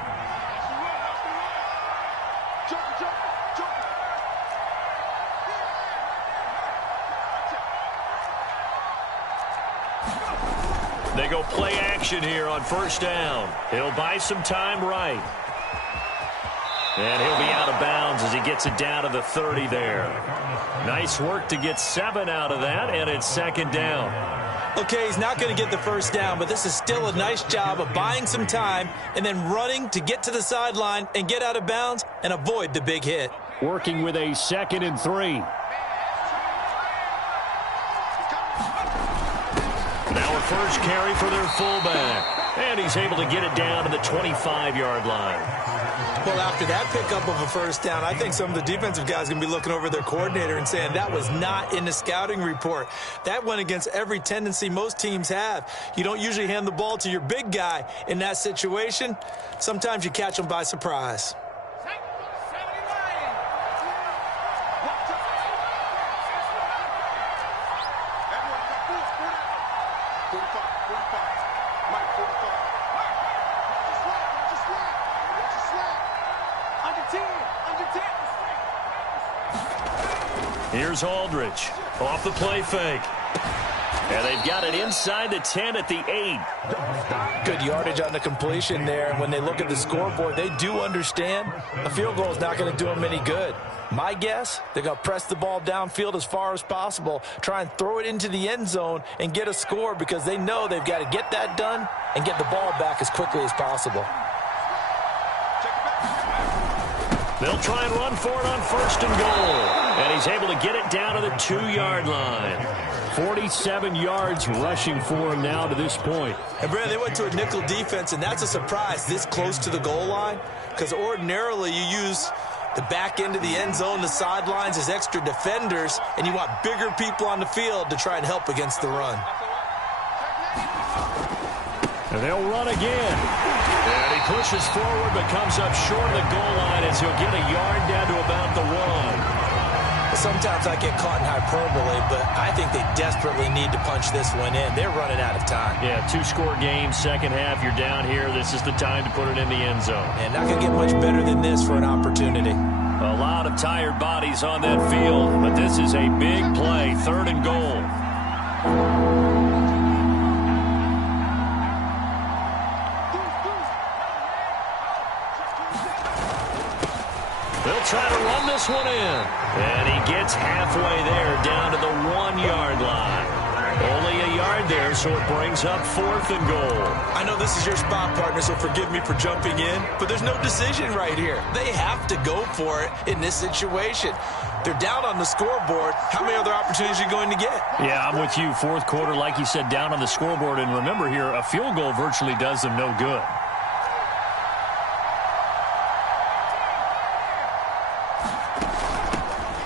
They go play action here on first down. He'll buy some time right. And he'll be out of bounds as he gets it down to the 30 there. Nice work to get 7 out of that, and it's second down. Okay, he's not going to get the first down, but this is still a nice job of buying some time and then running to get to the sideline and get out of bounds and avoid the big hit. Working with a 2nd and 3. Now a first carry for their fullback. And he's able to get it down to the 25-yard line. Well, after that pickup of a first down, I think some of the defensive guys are going to be looking over their coordinator and saying that was not in the scouting report. That went against every tendency most teams have. You don't usually hand the ball to your big guy in that situation. Sometimes you catch them by surprise. Here's Aldridge off the play fake. And they've got it inside the 10 at the 8. Good yardage on the completion there. When they look at the scoreboard, they do understand a field goal is not going to do them any good. My guess, they're going to press the ball downfield as far as possible, try and throw it into the end zone and get a score because they know they've got to get that done and get the ball back as quickly as possible. They'll try and run for it on 1st and goal. And he's able to get it down to the 2-yard line. 47 yards rushing for him now to this point. And, Brandon, they went to a nickel defense, and that's a surprise this close to the goal line because ordinarily you use the back end of the end zone, the sidelines as extra defenders, and you want bigger people on the field to try and help against the run. And they'll run again. And he pushes forward but comes up short of the goal line as he'll get a yard down to about the 1. Sometimes I get caught in hyperbole, but I think they desperately need to punch this one in. They're running out of time. Yeah, 2-score game, second half, you're down here. This is the time to put it in the end zone. And not going to get much better than this for an opportunity. A lot of tired bodies on that field, but this is a big play, 3rd and goal. They'll try to run this one in. And he gets halfway there, down to the 1-yard line. Only a yard there, so it brings up 4th and goal. I know this is your spot, partner, so forgive me for jumping in, but there's no decision right here. They have to go for it in this situation. They're down on the scoreboard. How many other opportunities are you going to get? Yeah, I'm with you. 4th quarter, like you said, down on the scoreboard. And remember here, a field goal virtually does them no good.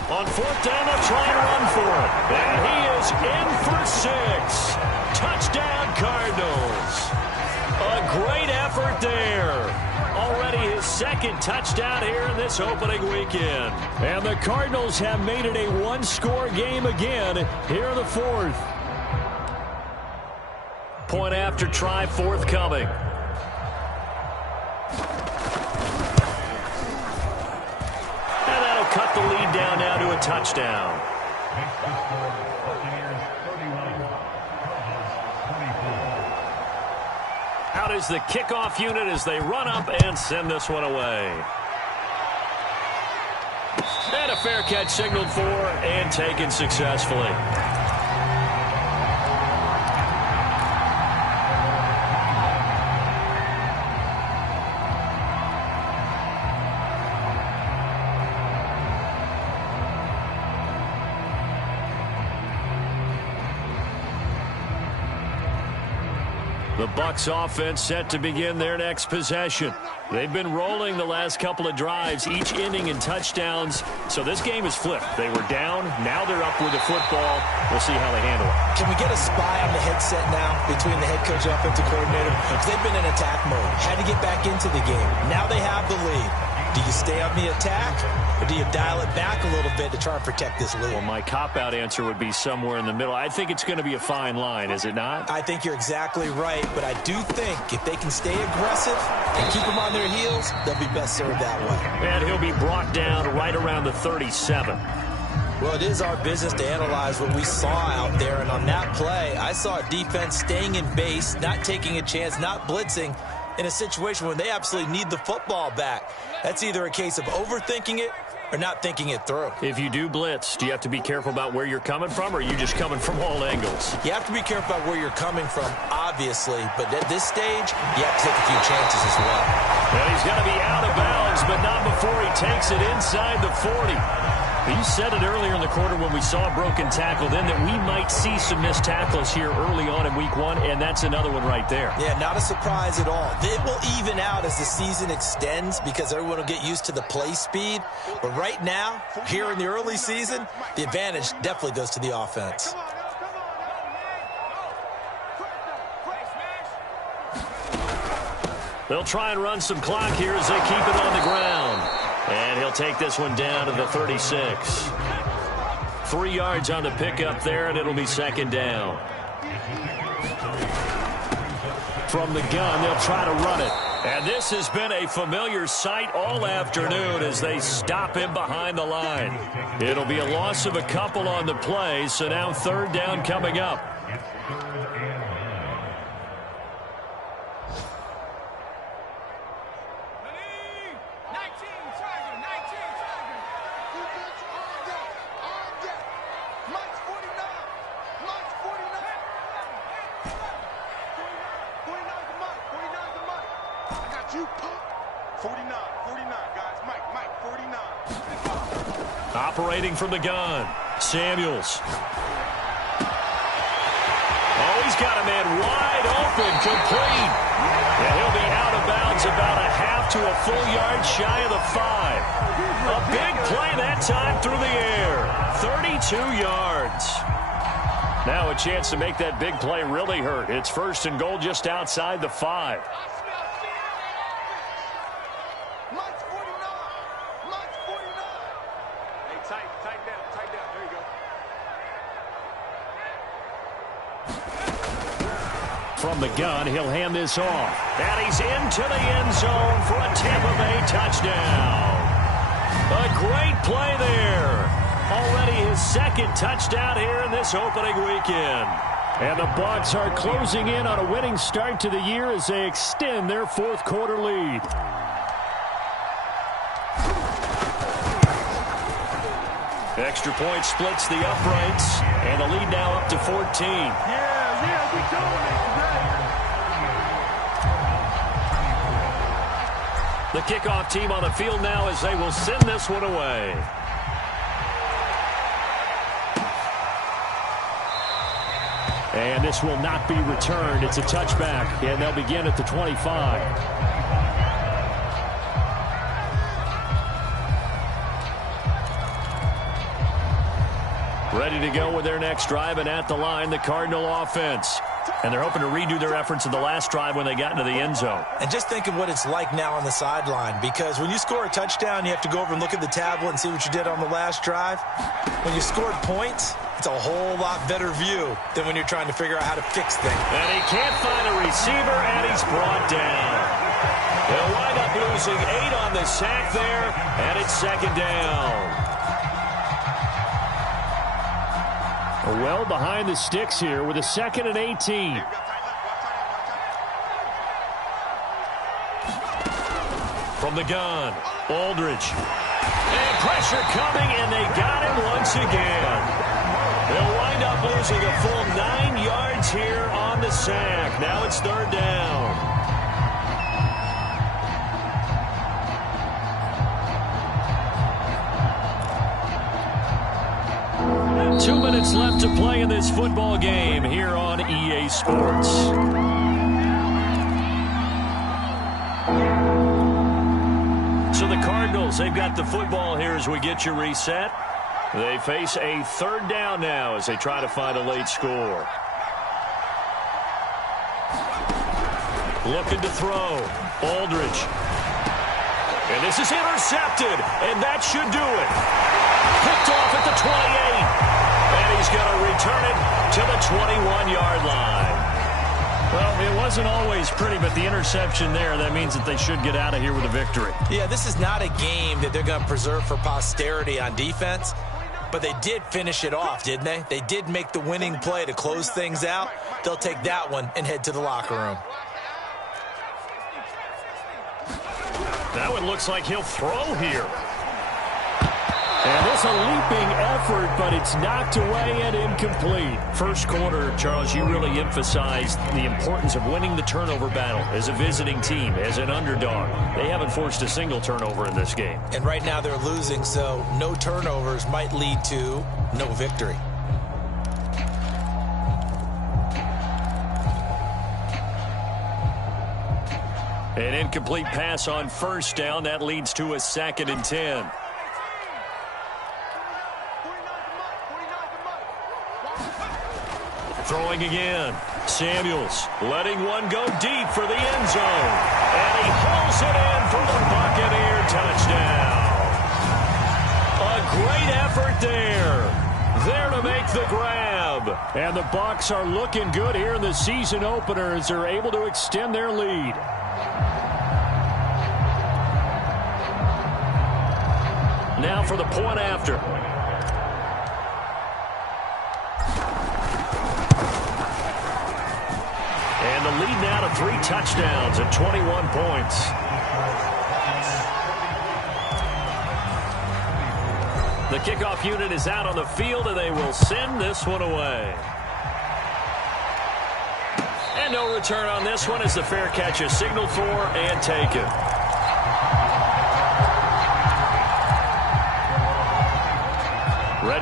On 4th down, they'll try and run for it. And he is in for 6. Touchdown, Cardinals. A great effort there. Already his 2nd touchdown here in this opening weekend. And the Cardinals have made it a 1-score game again here in the 4th. Point after try forthcoming. Cut the lead down now to a touchdown. Out is the kickoff unit as they run up and send this one away. And a fair catch signaled for and taken successfully. The Bucs offense set to begin their next possession. They've been rolling the last couple of drives, each ending in touchdowns. So this game is flipped. They were down. Now they're up with the football. We'll see how they handle it. Can we get a spy on the headset now between the head coach and offensive coordinator? Because they've been in attack mode. Had to get back into the game. Now they have the lead. Do you stay on the attack, or do you dial it back a little bit to try and protect this lead? Well, my cop-out answer would be somewhere in the middle. I think it's going to be a fine line, is it not? I think you're exactly right, but I do think if they can stay aggressive and keep them on their heels, they'll be best served that way. And he'll be brought down right around the 37. Well, it is our business to analyze what we saw out there, and on that play, I saw a defense staying in base, not taking a chance, not blitzing, in a situation when they absolutely need the football back. That's either a case of overthinking it or not thinking it through. If you do blitz, do you have to be careful about where you're coming from, or are you just coming from all angles? You have to be careful about where you're coming from, obviously, but at this stage, you have to take a few chances as well. Well, he's got to be out of bounds, but not before he takes it inside the 40. You said it earlier in the quarter when we saw a broken tackle then that we might see some missed tackles here early on in week 1, and that's another one right there. Yeah, not a surprise at all. It will even out as the season extends because everyone will get used to the play speed. But right now, here in the early season, the advantage definitely goes to the offense. They'll try and run some clock here as they keep it on the ground. And he'll take this one down to the 36. 3 yards on the pickup there, and it'll be second down. From the gun, they'll try to run it. And this has been a familiar sight all afternoon as they stop him behind the line. It'll be a loss of a couple on the play, so now third down coming up. Operating from the gun, Samuels. Oh, he's got a man wide open, complete. And he'll be out of bounds about a half to a full yard shy of the 5. A big play that time through the air. 32 yards. Now a chance to make that big play really hurt. It's 1st and goal just outside the 5. From the gun, he'll hand this off. And he's into the end zone for a Tampa Bay touchdown. A great play there. Already his 2nd touchdown here in this opening weekend. And the Bucs are closing in on a winning start to the year as they extend their 4th quarter lead. Extra point splits the uprights, and the lead now up to 14. Yeah, we dominate today. The kickoff team on the field now as they will send this one away. And this will not be returned. It's a touchback, and they'll begin at the 25. Ready to go with their next drive, and at the line, the Cardinal offense. And they're hoping to redo their efforts of the last drive when they got into the end zone. And just think of what it's like now on the sideline, because when you score a touchdown, you have to go over and look at the tablet and see what you did on the last drive. When you scored points, it's a whole lot better view than when you're trying to figure out how to fix things. And he can't find a receiver, and he's brought down. They'll wind up losing 8 on the sack there, and it's 2nd down. Well behind the sticks here with a 2nd and 18. From the gun, Aldridge. And pressure coming, and they got him once again. They'll wind up losing a full 9 yards here on the sack. Now it's 3rd down. Two minutes left to play in this football game here on EA Sports. So the Cardinals, they've got the football here as we get you reset. They face a 3rd down now as they try to find a late score. Looking to throw. Aldridge. And this is intercepted, and that should do it. Picked off at the 28. And he's going to return it to the 21-yard line. Well, it wasn't always pretty, but the interception there, that means that they should get out of here with a victory. Yeah, this is not a game that they're going to preserve for posterity on defense, but they did finish it off, didn't they? They did make the winning play to close things out. They'll take that one and head to the locker room. That one looks like he'll throw here. And this a leaping effort, but it's knocked away and incomplete. First quarter, Charles, you really emphasized the importance of winning the turnover battle as a visiting team, as an underdog. They haven't forced a single turnover in this game. And right now they're losing, so no turnovers might lead to no victory. An incomplete pass on 1st down. That leads to a 2nd and 10. Throwing again. Samuels letting one go deep for the end zone. And he hauls it in for the Buccaneer touchdown. A great effort there. There to make the grab. And the Bucs are looking good here in the season opener as they're able to extend their lead. Now for the point after. And the lead now to 3 touchdowns and 21 points. The kickoff unit is out on the field, and they will send this one away. And no return on this one as the fair catch is signaled for and taken.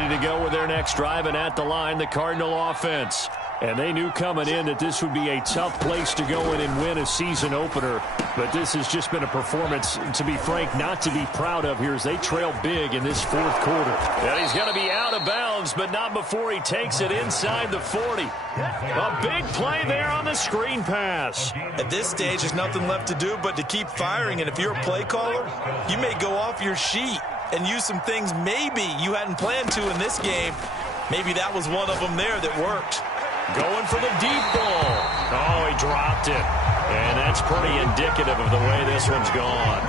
Ready to go with their next drive, and at the line, the Cardinal offense. And they knew coming in that this would be a tough place to go in and win a season opener. But this has just been a performance, to be frank, not to be proud of here as they trail big in this fourth quarter. And he's going to be out of bounds, but not before he takes it inside the 40. A big play there on the screen pass. At this stage, there's nothing left to do but to keep firing. And if you're a play caller, you may go off your sheet and use some things maybe you hadn't planned to in this game. Maybe that was one of them there that worked. Going for the deep ball. Oh, he dropped it. And that's pretty indicative of the way this one's gone.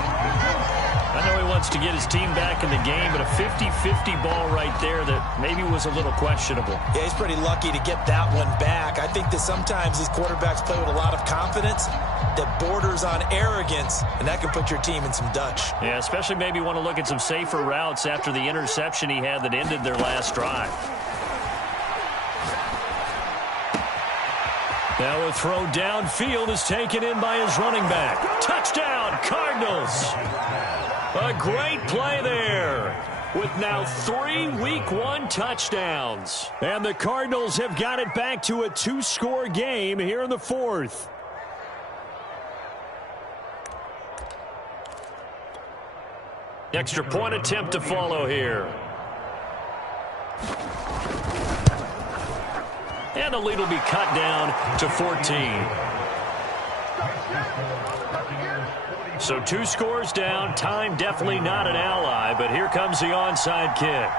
I know he wants to get his team back in the game, but a 50-50 ball right there that maybe was a little questionable. Yeah, he's pretty lucky to get that one back. I think that sometimes these quarterbacks play with a lot of confidence that borders on arrogance, and that can put your team in some Dutch. Yeah, especially maybe want to look at some safer routes after the interception he had that ended their last drive. Now a throw downfield is taken in by his running back. Touchdown, Cardinals! A great play there with now 3 Week 1 touchdowns. And the Cardinals have got it back to a 2-score game here in the fourth. Extra point attempt to follow here. And the lead will be cut down to 14. So 2 scores down. Time definitely not an ally, but here comes the onside kick.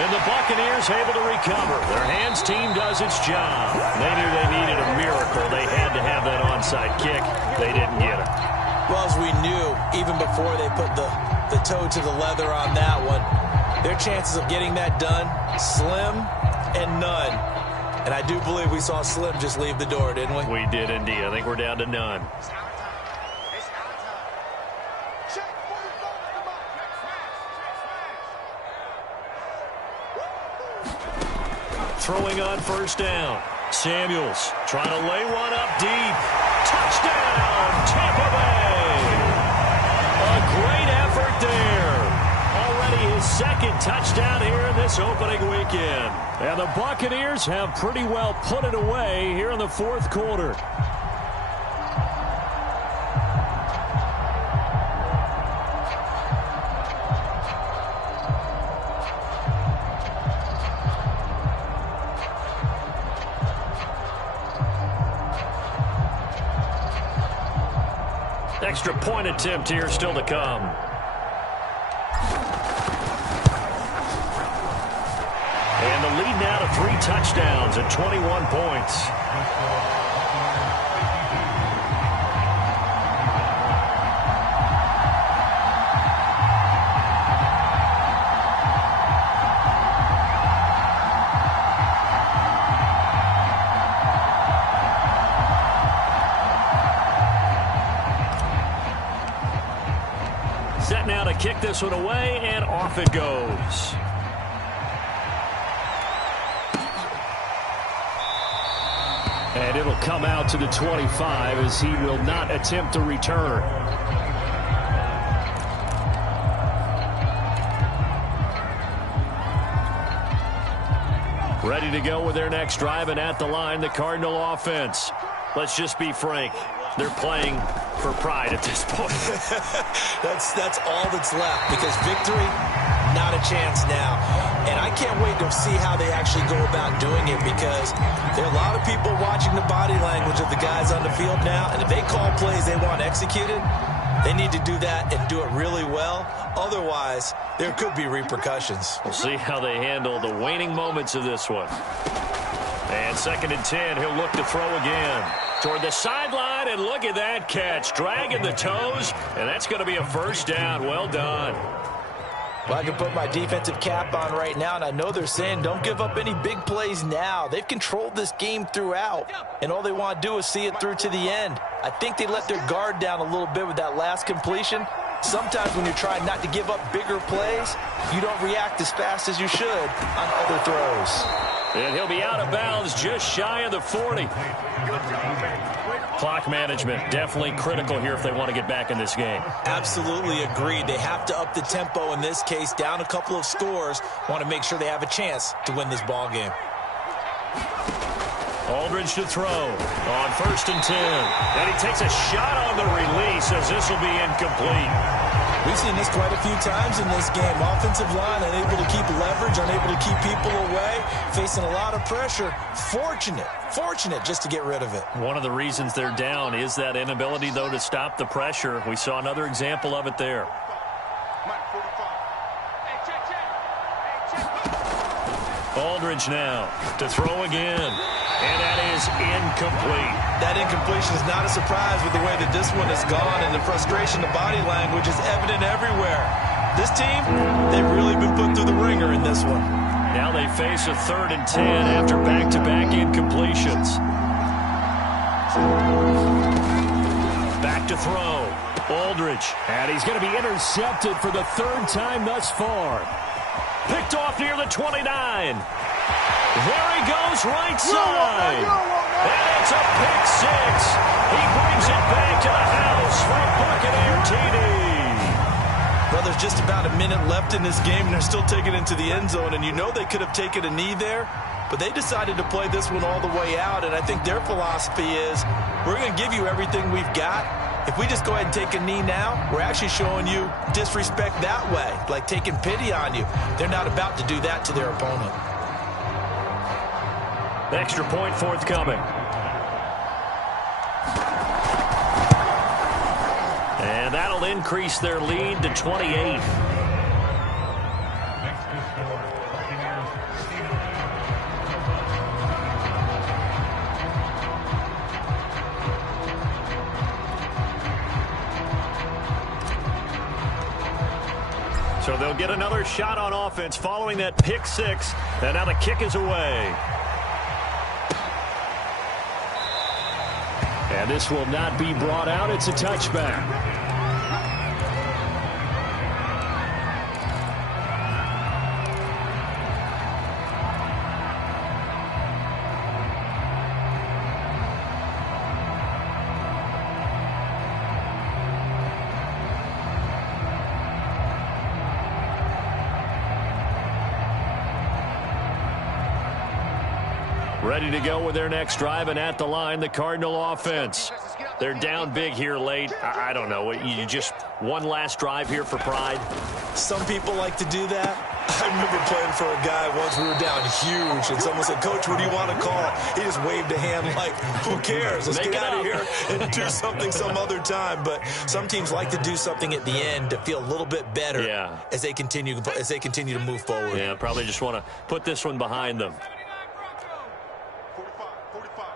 And the Buccaneers able to recover. Their hands team does its job. They knew they needed a miracle. They had to have that onside kick. They didn't get it. Well, as we knew, even before they put the toe to the leather on that one, their chances of getting that done, slim and none. And I do believe we saw Slim just leave the door, didn't we? We did indeed. I think we're down to none. Throwing on first down. Samuels trying to lay one up deep. Touchdown, Tampa Bay. A great effort there. Already his second touchdown here in this opening weekend. And the Buccaneers have pretty well put it away here in the fourth quarter. Extra point attempt here still to come. And the lead now to 3 touchdowns at 21 points. Set now to kick this one away, and off it goes. And it'll come out to the 25 as he will not attempt to return. Ready to go with their next drive, and at the line, the Cardinal offense. Let's just be frank. They're playing for pride at this point. That's all that's left, because victory, not a chance now. And I can't wait to see how they actually go about doing it, because there are a lot of people watching the body language of the guys on the field now, and if they call plays they want executed, they need to do that and do it really well. Otherwise, there could be repercussions. We'll see how they handle the waning moments of this one. And 2nd and 10, he'll look to throw again. Toward the sideline, and look at that catch. Dragging the toes, and that's going to be a first down. Well done. Well, I can put my defensive cap on right now, and I know they're saying don't give up any big plays now. They've controlled this game throughout, and all they want to do is see it through to the end. I think they let their guard down a little bit with that last completion. Sometimes when you're trying not to give up bigger plays, you don't react as fast as you should on other throws. And he'll be out of bounds just shy of the 40. Clock management, definitely critical here if they want to get back in this game. Absolutely agreed. They have to up the tempo in this case, down a couple of scores. Want to make sure they have a chance to win this ball game. Aldridge to throw on 1st and 10. And he takes a shot on the release as this will be incomplete. We've seen this quite a few times in this game. Offensive line unable to keep leverage, unable to keep people away, facing a lot of pressure. Fortunate just to get rid of it. One of the reasons they're down is that inability, though, to stop the pressure. We saw another example of it there. Aldridge now to throw again. And that is incomplete. That incompletion is not a surprise with the way that this one has gone, and the frustration, the body language is evident everywhere. This team, they've really been put through the ringer in this one. Now they face a 3rd and 10 after back-to-back incompletions. Back to throw. Aldridge. And he's going to be intercepted for the 3rd time thus far. Picked off near the 29. There he goes, right side. And it's a pick 6. He brings it back to the house for a Buccaneer TD. Well, there's just about a minute left in this game, and they're still taking it into the end zone. And you know they could have taken a knee there, but they decided to play this one all the way out. And I think their philosophy is, we're going to give you everything we've got. If we just go ahead and take a knee now, we're actually showing you disrespect that way, like taking pity on you. They're not about to do that to their opponent. Extra point forthcoming. And that'll increase their lead to 28. So they'll get another shot on offense following that pick 6. And now the kick is away. And this will not be brought out. It's a touchback. Ready to go with their next drive, and at the line, the Cardinal offense. They're down big here late. I don't know. You just one last drive here for pride? Some people like to do that. I remember playing for a guy once. We were down huge, and someone said, "Coach, what do you want to call?" He just waved a hand like, who cares? Let's get out of here and do something some other time. But some teams like to do something at the end to feel a little bit better as they continue to move forward. Yeah, probably just want to put this one behind them. 45.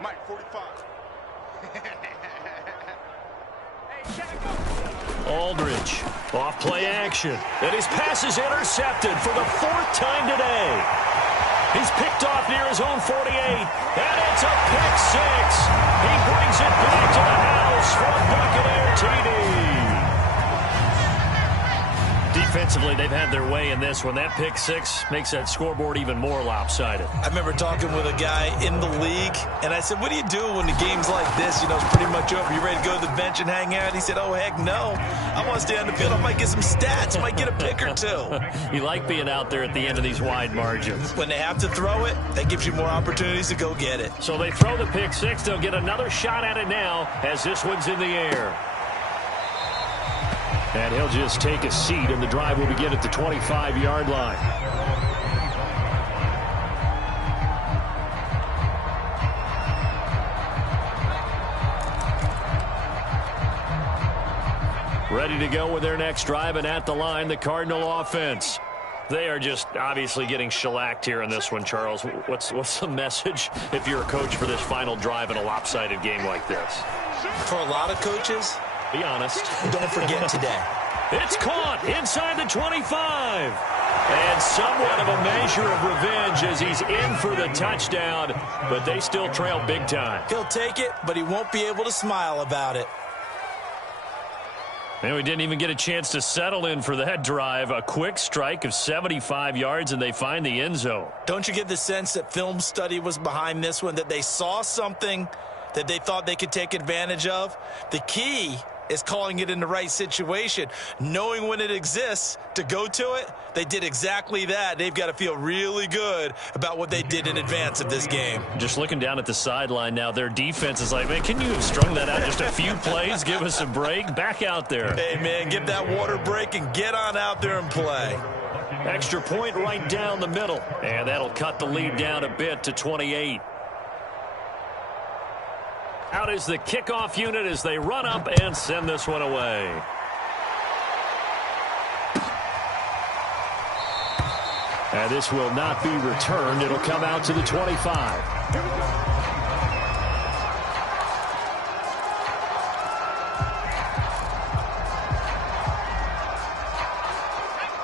Mike, 45. Aldridge, off play action. And his pass is intercepted for the 4th time today. He's picked off near his own 48. And it's a pick 6. He brings it back to the house for a Buccaneer TD. Defensively, they've had their way in this one. That pick 6 makes that scoreboard even more lopsided. I remember talking with a guy in the league, and I said, what do you do when the game's like this? You know, it's pretty much over. You ready to go to the bench and hang out? He said, oh, heck no. I want to stay on the field. I might get some stats. I might get a pick or two. You like being out there at the end of these wide margins. When they have to throw it, that gives you more opportunities to go get it. So they throw the pick 6. They'll get another shot at it now as this one's in the air. And he'll just take a seat, and the drive will begin at the 25-yard line. Ready to go with their next drive, and at the line, the Cardinal offense. They are just obviously getting shellacked here in this one, Charles. What's the message if you're a coach for this final drive in a lopsided game like this? For a lot of coaches, be honest. Don't forget today. It's caught inside the 25. And somewhat of a measure of revenge as he's in for the touchdown, but they still trail big time. He'll take it, but he won't be able to smile about it. And we didn't even get a chance to settle in for that drive. A quick strike of 75 yards, and they find the end zone. Don't you get the sense that film study was behind this one, that they saw something that they thought they could take advantage of. The key is calling it in the right situation, knowing when it exists to go to it. They did exactly that. They've got to feel really good about what they did in advance of this game. Just looking down at the sideline now, their defense is like, man, can you have strung that out just a few plays? Give us a break. Back out there. Hey, man, give that water break and get on out there and play. Extra point right down the middle. And that'll cut the lead down a bit to 28. Out is the kickoff unit as they run up and send this one away. And this will not be returned. It'll come out to the 25.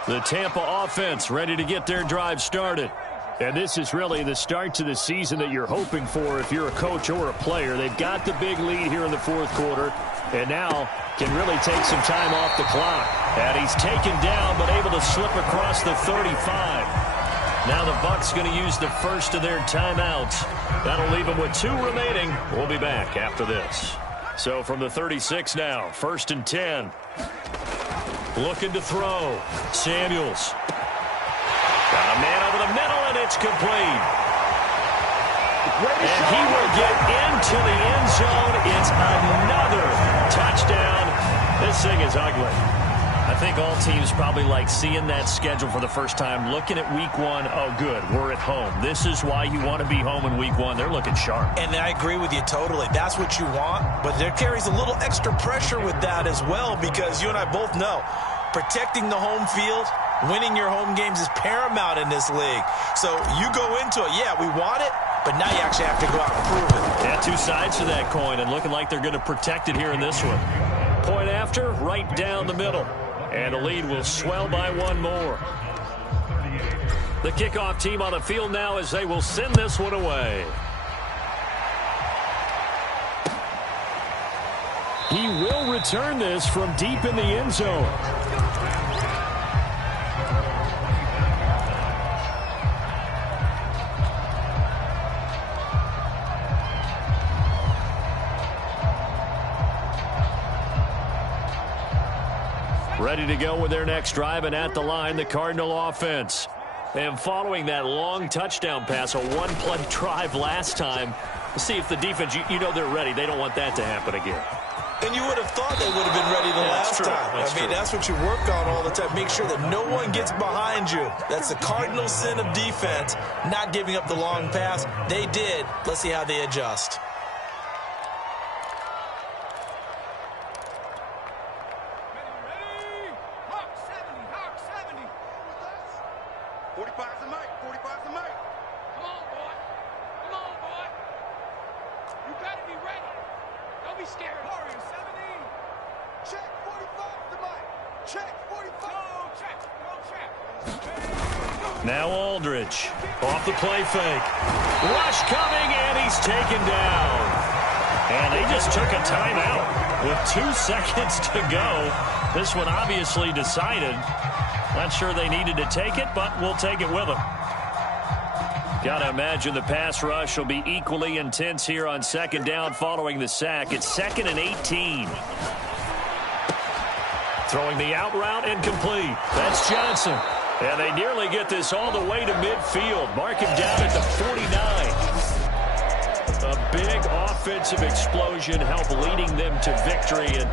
The Tampa offense ready to get their drive started. And this is really the start to the season that you're hoping for if you're a coach or a player. They've got the big lead here in the fourth quarter, and now can really take some time off the clock. And he's taken down, but able to slip across the 35. Now the Bucs going to use the first of their timeouts. That'll leave them with 2 remaining. We'll be back after this. So from the 36 now, 1st and 10. Looking to throw. Samuels. Got a man over the middle, and it's complete. And he will get into the end zone. It's another touchdown. This thing is ugly. I think all teams probably like seeing that schedule for the first time, looking at week 1. Oh, good, we're at home. This is why you want to be home in week 1. They're looking sharp. And I agree with you totally. That's what you want, but there carries a little extra pressure with that as well, because you and I both know protecting the home field, winning your home games is paramount in this league. So you go into it, yeah, we want it, but now you actually have to go out and prove it. Yeah, 2 sides to that coin, and looking like they're going to protect it here in this one. Point after, right down the middle. And the lead will swell by 1 more. The kickoff team on the field now as they will send this one away. He will return this from deep in the end zone. Ready to go with their next drive, and at the line, the Cardinal offense. And following that long touchdown pass, a 1-play drive last time, let's see if the defense, you know they're ready. They don't want that to happen again. And you would have thought they would have been ready the last time. That's what you work on all the time. Make sure that no one gets behind you. That's the cardinal sin of defense, not giving up the long pass. They did. Let's see how they adjust. Now Aldridge off the play fake. Rush coming, and he's taken down. And they just took a timeout with 2 seconds to go. This one obviously decided. Not sure they needed to take it, but we'll take it with them. Got to imagine the pass rush will be equally intense here on 2nd down following the sack. It's 2nd and 18. Throwing the out route incomplete. That's Johnson. And they nearly get this all the way to midfield. Mark him down at the 49. A big offensive explosion help leading them to victory. And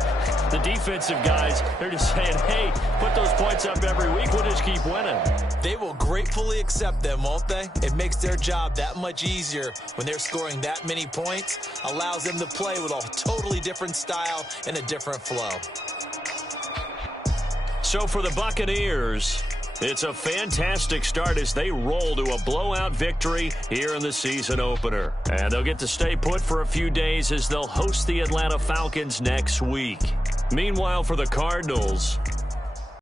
the defensive guys, they're just saying, hey, put those points up every week. We'll just keep winning. They will gratefully accept them, won't they? It makes their job that much easier when they're scoring that many points. Allows them to play with a totally different style and a different flow. So for the Buccaneers, it's a fantastic start as they roll to a blowout victory here in the season opener. And they'll get to stay put for a few days as they'll host the Atlanta Falcons next week. Meanwhile, for the Cardinals,